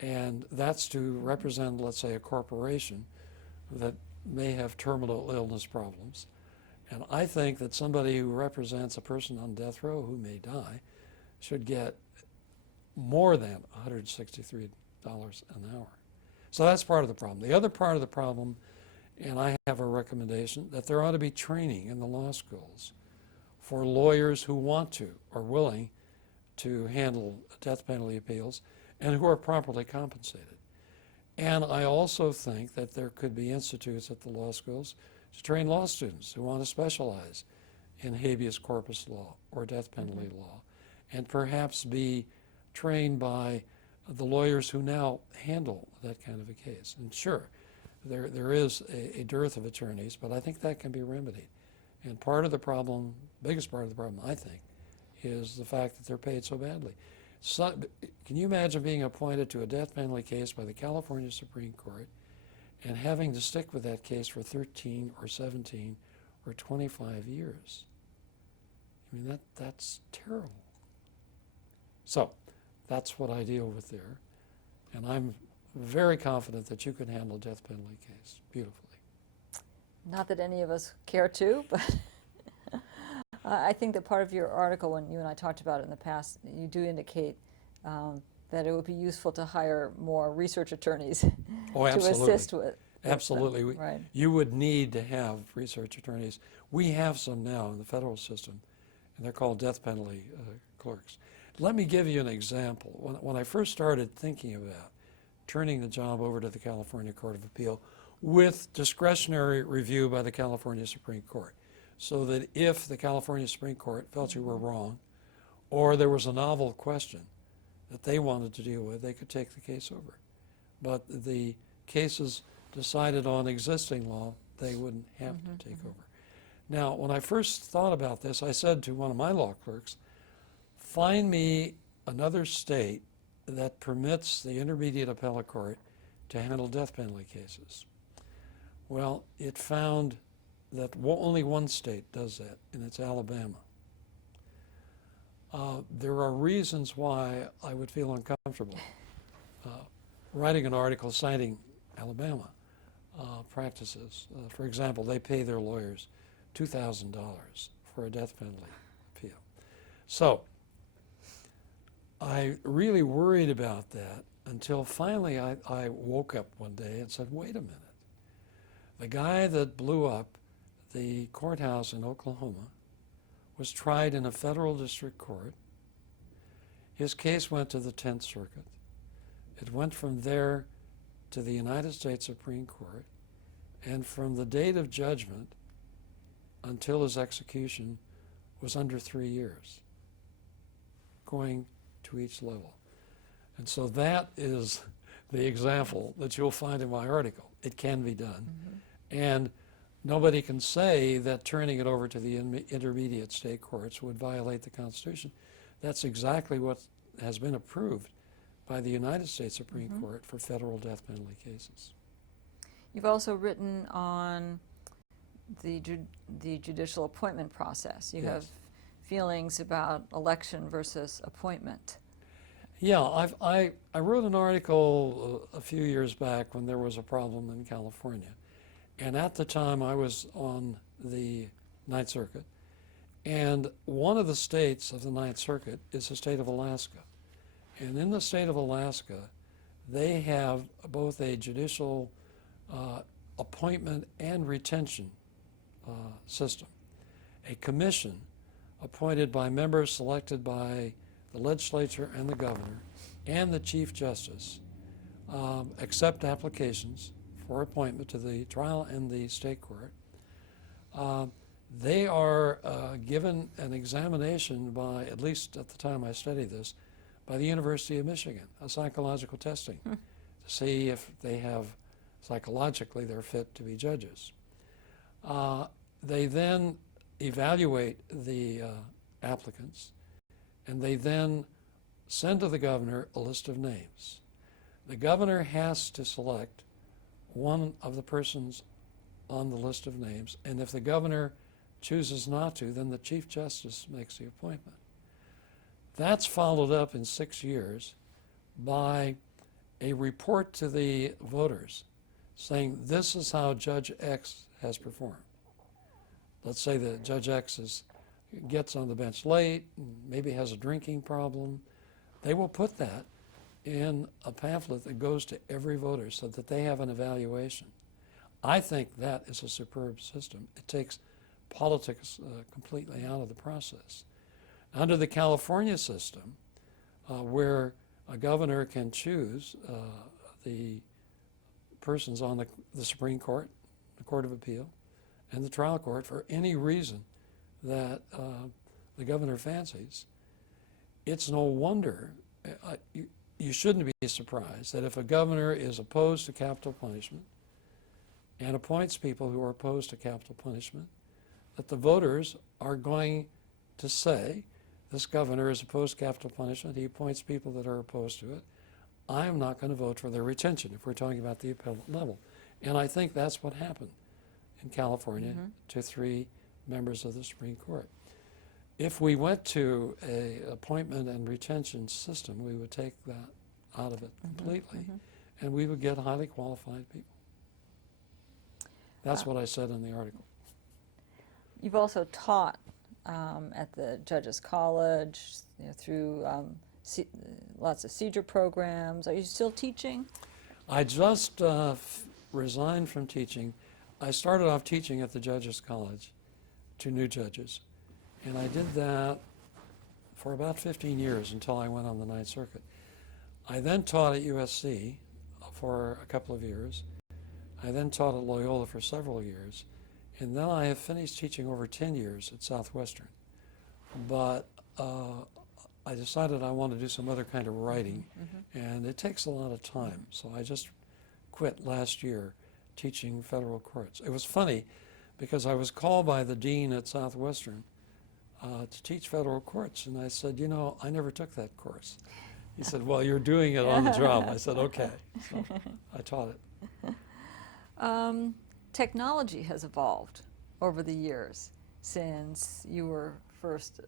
And that's to represent, let's say, a corporation that may have terminal illness problems. And I think that somebody who represents a person on death row who may die should get more than $163 an hour. So that's part of the problem. The other part of the problem, and I have a recommendation, that there ought to be training in the law schools for lawyers who want to or willing to handle death penalty appeals and who are properly compensated. And I also think that there could be institutes at the law schools to train law students who want to specialize in habeas corpus law or death penalty law, and perhaps be trained by the lawyers who now handle that kind of a case. And sure, there is a dearth of attorneys, but I think that can be remedied. And part of the problem, biggest part of the problem, I think, is the fact that they're paid so badly. So, can you imagine being appointed to a death penalty case by the California Supreme Court and having to stick with that case for 13 or 17 or 25 years? I mean, that's terrible. So that's what I deal with there. And I'm very confident that you can handle a death penalty case beautifully. Not that any of us care to, but I think that part of your article, when you and I talked about it in the past, you do indicate that it would be useful to hire more research attorneys Oh, to assist with. Absolutely. Right. You would need to have research attorneys. We have some now in the federal system, and they're called death penalty clerks. Let me give you an example. When I first started thinking about turning the job over to the California Court of Appeal with discretionary review by the California Supreme Court, so that if the California Supreme Court felt you were wrong, or there was a novel question that they wanted to deal with, they could take the case over. But the cases decided on existing law, they wouldn't have to take over. Now, when I first thought about this, I said to one of my law clerks, find me another state that permits the intermediate appellate court to handle death penalty cases. Well, it found that only one state does that, and it's Alabama. There are reasons why I would feel uncomfortable writing an article citing Alabama practices. For example, they pay their lawyers $2,000 for a death penalty appeal. So I really worried about that until finally I woke up one day and said, wait a minute. The guy that blew up the courthouse in Oklahoma was tried in a federal district court. His case went to the 10th Circuit. It went from there to the United States Supreme Court, and from the date of judgment until his execution was under 3 years, going to each level. And so that is the example that you'll find in my article. It can be done. And nobody can say that turning it over to the intermediate state courts would violate the Constitution. That's exactly what has been approved by the United States Supreme Court for federal death penalty cases. You've also written on the judicial appointment process. You Yes. have feelings about election versus appointment. Yeah, I wrote an article a few years back when there was a problem in California. And at the time I was on the Ninth Circuit. And one of the states of the Ninth Circuit is the state of Alaska. And in the state of Alaska, they have both a judicial appointment and retention system. A commission appointed by members selected by the legislature and the governor and the Chief Justice accept applications for appointment to the trial and the state court. They are given an examination by, at least at the time I studied this, by the University of Michigan, a psychological testing to see if they have, psychologically, they're fit to be judges. They then evaluate the applicants, and they then send to the governor a list of names. The governor has to select one of the persons on the list of names, and if the governor chooses not to, then the Chief Justice makes the appointment. That's followed up in 6 years by a report to the voters saying this is how Judge X has performed. Let's say that Judge X gets on the bench late, maybe has a drinking problem. They will put that in a pamphlet that goes to every voter so that they have an evaluation. I think that is a superb system. It takes politics completely out of the process. Under the California system, where a governor can choose the persons on the Supreme Court, the Court of Appeal, and the trial court for any reason that the governor fancies, it's no wonder, you shouldn't be surprised that if a governor is opposed to capital punishment and appoints people who are opposed to capital punishment, that the voters are going to say, this governor is opposed to capital punishment, he appoints people that are opposed to it, I am not going to vote for their retention if we're talking about the appellate level. And I think that's what happened in California to 3 members of the Supreme Court. If we went to an appointment and retention system, we would take that out of it completely, and we would get highly qualified people. That's what I said in the article. You've also taught at the Judges College, through lots of seizure programs. Are you still teaching? I just resigned from teaching. I started off teaching at the Judges College to new judges, and I did that for about 15 years until I went on the Ninth Circuit. I then taught at USC for a couple of years. I then taught at Loyola for several years, and then I have finished teaching over 10 years at Southwestern. But I decided I want to do some other kind of writing, and it takes a lot of time, so I just quit last year teaching federal courts. It was funny because I was called by the dean at Southwestern to teach federal courts, and I said, you know, I never took that course. He said, well, you're doing it on the job. I said, okay. So I taught it. Technology has evolved over the years since you were first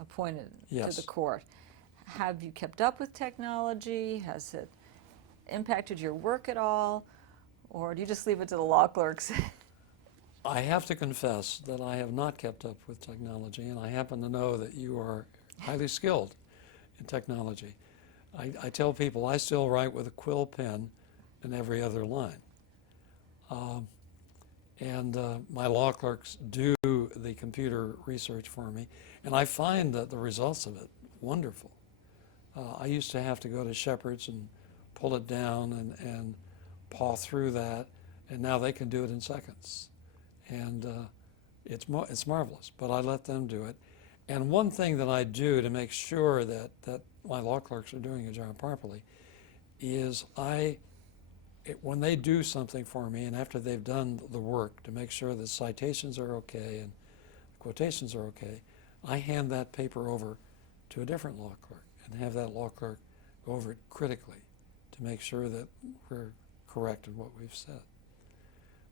appointed Yes. to the court. Have you kept up with technology? Has it impacted your work at all? Or do you just leave it to the law clerks? I have to confess that I have not kept up with technology, and I happen to know that you are highly skilled in technology. I tell people I still write with a quill pen in every other line. My law clerks do the computer research for me, and I find that the results of it wonderful. I used to have to go to Shepherd's and pull it down and paw through that, and now they can do it in seconds. And it's marvelous, but I let them do it. And one thing that I do to make sure that my law clerks are doing a job properly is when they do something for me, and after they've done the work to make sure the citations are okay and quotations are okay, I hand that paper over to a different law clerk and have that law clerk go over it critically to make sure that we're correct in what we've said.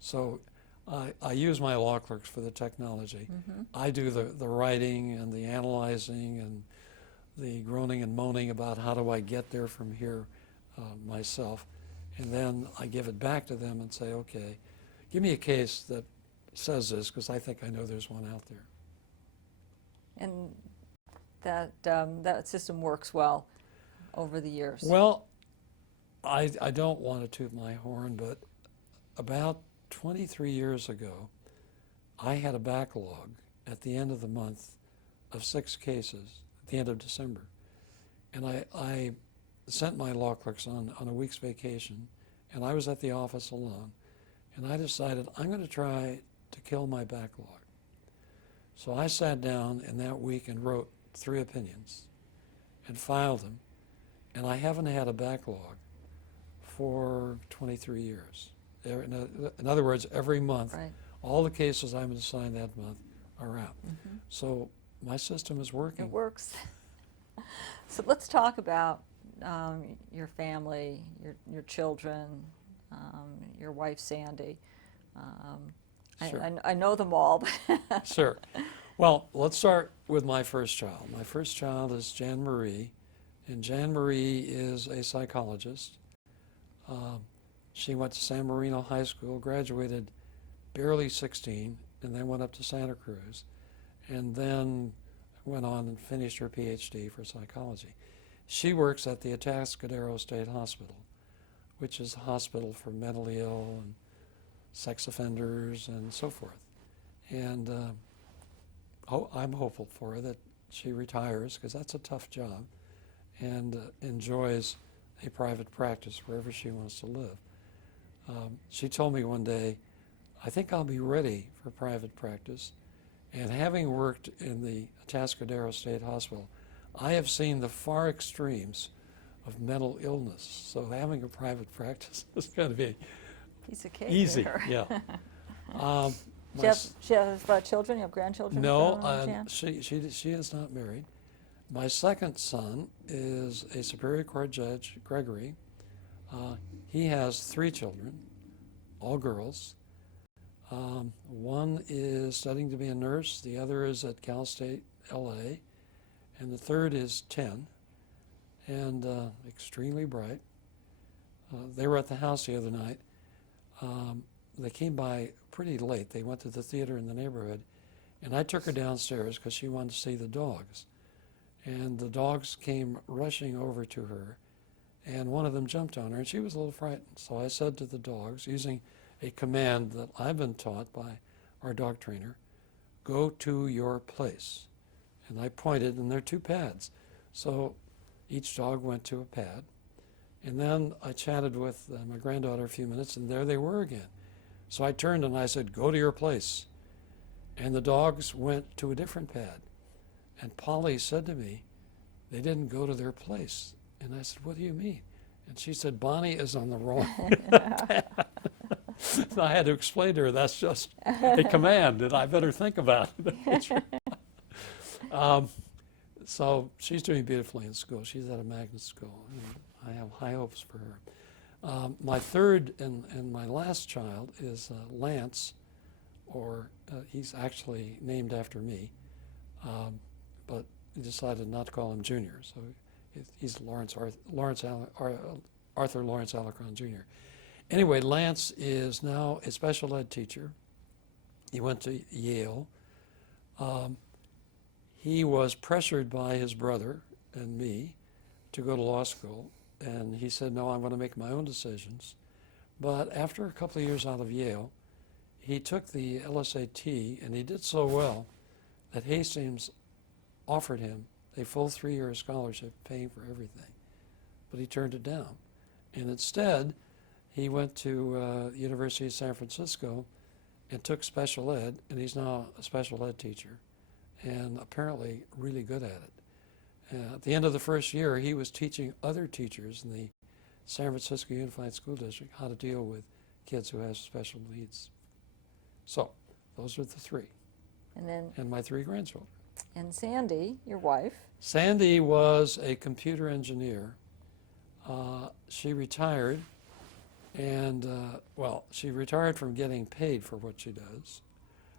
So I use my law clerks for the technology. Mm-hmm. I do the writing and the analyzing and the groaning and moaning about how do I get there from here myself. And then I give it back to them and say, okay, give me a case that says this, because I think I know there's one out there. And that system works well over the years. Well, I don't want to toot my horn, but about 23 years ago, I had a backlog at the end of the month of 6 cases at the end of December. And I sent my law clerks on a week's vacation, and I was at the office alone. And I decided I'm going to try to kill my backlog. So I sat down in that week and wrote 3 opinions and filed them. And I haven't had a backlog for 23 years. In other words, every month, Right. all the cases I'm assigned that month are out. Mm-hmm. So my system is working. It works. So let's talk about your family, your children, your wife Sandy. Sure. I know them all. Sure. Well, let's start with my first child. My first child is Jan Marie, and Jan Marie is a psychologist. She went to San Marino High School, graduated barely 16, and then went up to Santa Cruz, and then went on and finished her PhD for psychology. She works at the Atascadero State Hospital, which is a hospital for mentally ill and sex offenders and so forth. And I'm hopeful for her that she retires, because that's a tough job, and enjoys a private practice wherever she wants to live. She told me one day, I think I'll be ready for private practice. And having worked in the Atascadero State Hospital, I have seen the far extremes of mental illness. So having a private practice is going to be Piece of cake. easy. There. Yeah. She have children? You have grandchildren? No, Jan? she is not married. My second son is a Superior Court Judge, Gregory. He has 3 children, all girls. One is studying to be a nurse, the other is at Cal State, LA, and the third is 10, and extremely bright. They were at the house the other night. They came by pretty late. They went to the theater in the neighborhood, and I took her downstairs because she wanted to see the dogs. And the dogs came rushing over to her, and one of them jumped on her, and she was a little frightened. So I said to the dogs, using a command that I've been taught by our dog trainer, go to your place. And I pointed, and there are 2 pads. So each dog went to a pad. And then I chatted with my granddaughter a few minutes, and there they were again. So I turned and I said, go to your place. And the dogs went to a different pad. And Polly said to me, they didn't go to their place. And I said, what do you mean? And she said, Bonnie is on the wrong pad. And I had to explain to her, that's just a command, and I better think about it. So she's doing beautifully in school. She's at a magnet school. And I have high hopes for her. My third and my last child is Lance. or he's actually named after me, but he decided not to call him Junior, so he's Arthur Lawrence Alarcón Jr. Anyway, Lance is now a special ed teacher. He went to Yale. He was pressured by his brother and me to go to law school, and he said, no, I'm going to make my own decisions. But after a couple of years out of Yale, he took the LSAT, and he did so well that Hastings offered him a full 3-year scholarship paying for everything. But he turned it down. And instead, he went to the University of San Francisco and took special ed, and he's now a special ed teacher, and apparently really good at it. At the end of the first year, he was teaching other teachers in the San Francisco Unified School District how to deal with kids who have special needs. So those are the three, And then, and my 3 grandchildren. and Sandy, your wife. Sandy was a computer engineer. She retired, and she retired from getting paid for what she does.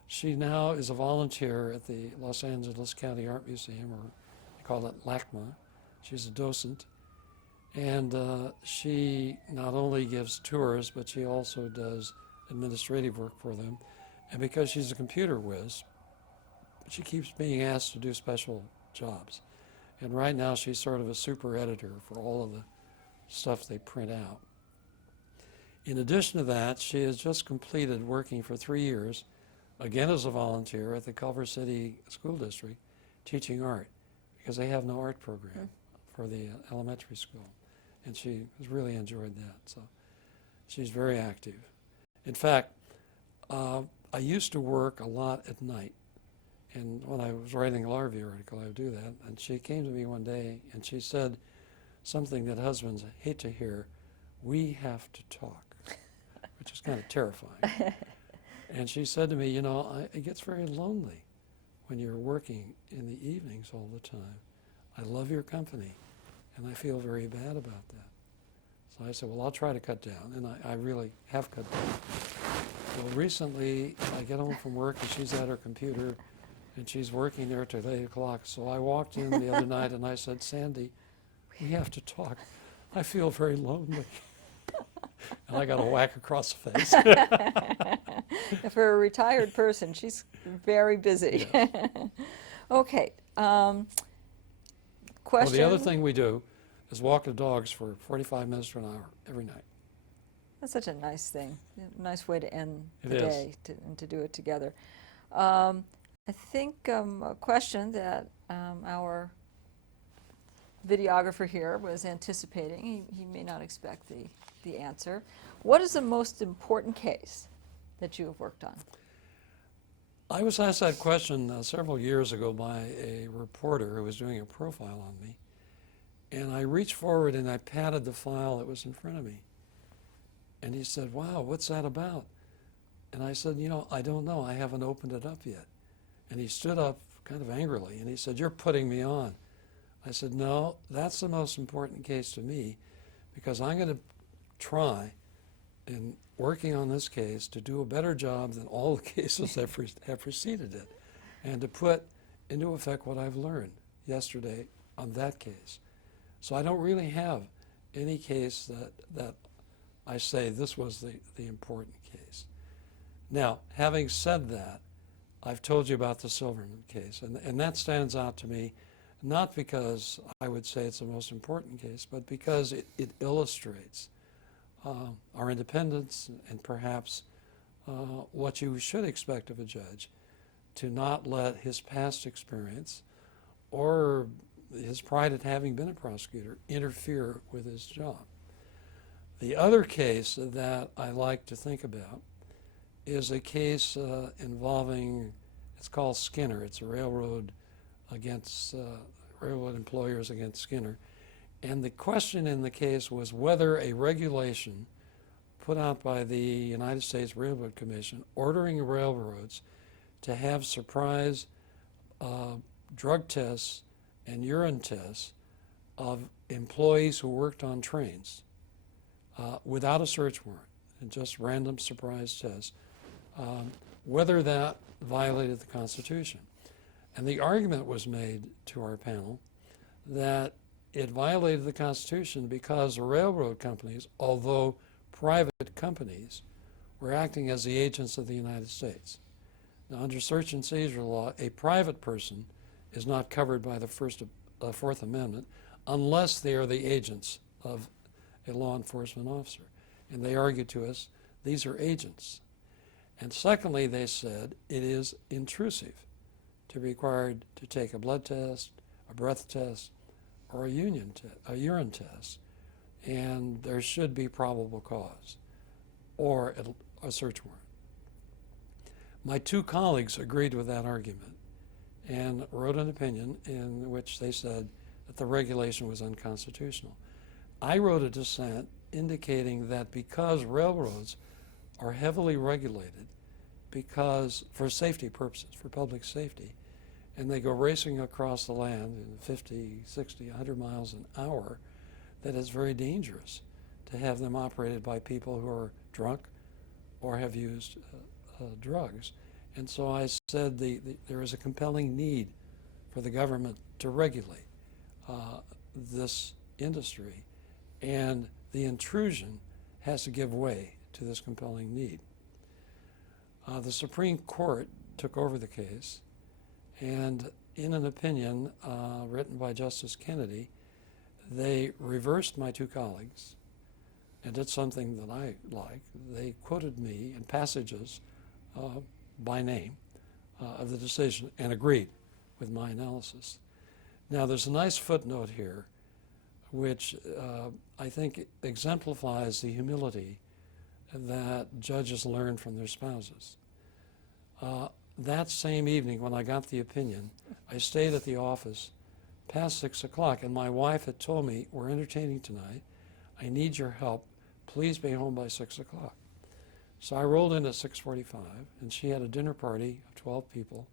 She now is a volunteer at the Los Angeles County Art Museum, or they call it LACMA. She's a docent, and she not only gives tours, but she also does administrative work for them. And because she's a computer whiz, she keeps being asked to do special jobs. And right now she's sort of a super editor for all of the stuff they print out. In addition to that, she has just completed working for 3 years, again as a volunteer at the Culver City School District, teaching art, because they have no art program for the elementary school. And she has really enjoyed that, so she's very active. In fact, I used to work a lot at night, and when I was writing a law review article, I would do that. And she came to me one day and she said something that husbands hate to hear: we have to talk, which is kind of terrifying. And she said to me, you know, it gets very lonely when you're working in the evenings all the time. I love your company, and I feel very bad about that. So I said, well, I'll try to cut down, and I really have cut down. Well, recently, I get home from work, and she's at her computer, and she's working there till 8 o'clock. So I walked in the other night, and I said, Sandy, we have to talk. I feel very lonely. And I got a whack across the face. For a retired person, she's very busy. Yes. Okay. Well, Question. the other thing we do is walk the dogs for 45 minutes to an hour every night. That's such a nice thing. A nice way to end It the is. day and to do it together. I think a question that our videographer here was anticipating. He may not expect the answer. What is the most important case that you have worked on? I was asked that question several years ago by a reporter who was doing a profile on me. And I reached forward and I patted the file that was in front of me. And he said, wow, what's that about? And I said, you know, I don't know. I haven't opened it up yet. And he stood up kind of angrily and he said, you're putting me on. I said, no, that's the most important case to me, because I'm going to try, in working on this case, to do a better job than all the cases that have preceded it, and to put into effect what I've learned yesterday on that case. So I don't really have any case that I say this was the important case. Now, having said that, I've told you about the Silverman case, and that stands out to me, not because I would say it's the most important case, but because it illustrates our independence and perhaps what you should expect of a judge, to not let his past experience or his pride at having been a prosecutor interfere with his job. The other case that I like to think about is a case involving, it's called Skinner. It's a railroad against railroad employers against Skinner. And the question in the case was whether a regulation put out by the United States Railroad Commission ordering railroads to have surprise drug tests and urine tests of employees who worked on trains without a search warrant, and just random surprise tests, whether that violated the Constitution. And the argument was made to our panel that it violated the Constitution because railroad companies, although private companies, were acting as the agents of the United States. Now, under search and seizure law, a private person is not covered by the Fourth Amendment unless they are the agents of a law enforcement officer. And they argued to us, these are agents. And secondly, they said it is intrusive to be required to take a blood test, a breath test, or a urine test, and there should be probable cause or a search warrant. My two colleagues agreed with that argument and wrote an opinion in which they said that the regulation was unconstitutional. I wrote a dissent indicating that because railroads are heavily regulated, because for safety purposes, for public safety, and they go racing across the land in 50, 60, 100 miles an hour, that it's very dangerous to have them operated by people who are drunk or have used drugs. And so I said there is a compelling need for the government to regulate this industry, and the intrusion has to give way to this compelling need. The Supreme Court took over the case, and in an opinion written by Justice Kennedy, they reversed my two colleagues and did something that I like. They quoted me in passages by name of the decision and agreed with my analysis. Now, there's a nice footnote here which I think exemplifies the humility that judges learn from their spouses. That same evening when I got the opinion, I stayed at the office past 6 o'clock, and my wife had told me, we're entertaining tonight, I need your help, please be home by 6 o'clock. So I rolled in at 6:45, and she had a dinner party of 12 people,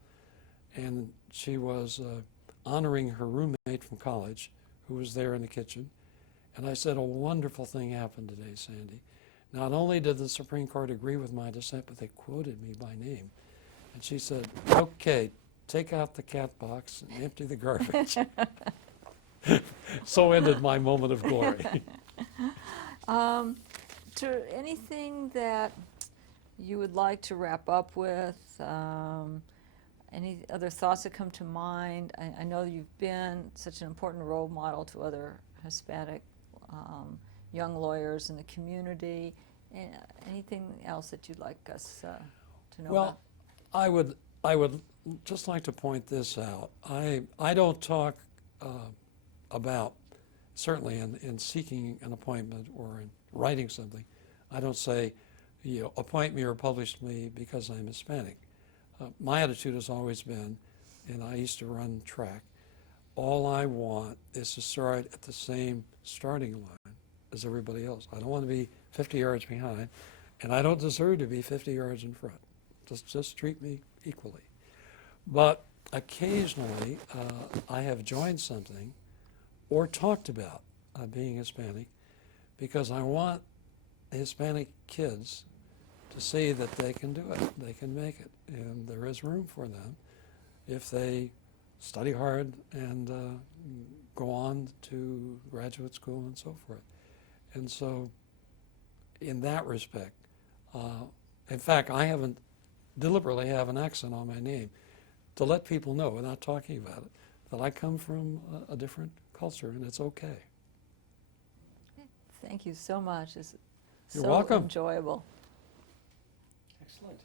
and she was honoring her roommate from college who was there in the kitchen. And I said, a wonderful thing happened today, Sandy. Not only did the Supreme Court agree with my dissent, but they quoted me by name. And she said, okay, take out the cat box and empty the garbage. So ended my moment of glory. Anything that you would like to wrap up with? Any other thoughts that come to mind? I know you've been such an important role model to other Hispanic young lawyers in the community. Anything else that you'd like us to know about? I would just like to point this out. I don't talk about, certainly in seeking an appointment or in writing something, I don't say, appoint me or publish me because I'm Hispanic. My attitude has always been, and I used to run track, all I want is to start at the same starting line as everybody else. I don't want to be 50 yards behind, and I don't deserve to be 50 yards in front. Just treat me equally. But occasionally, I have joined something or talked about being Hispanic because I want Hispanic kids to see that they can do it, they can make it, and there is room for them if they study hard and go on to graduate school and so forth. And so in that respect, in fact, I deliberately have an accent on my name to let people know, without talking about it, that I come from a different culture, and it's okay. Thank you so much. It's You're so welcome. enjoyable. Excellent.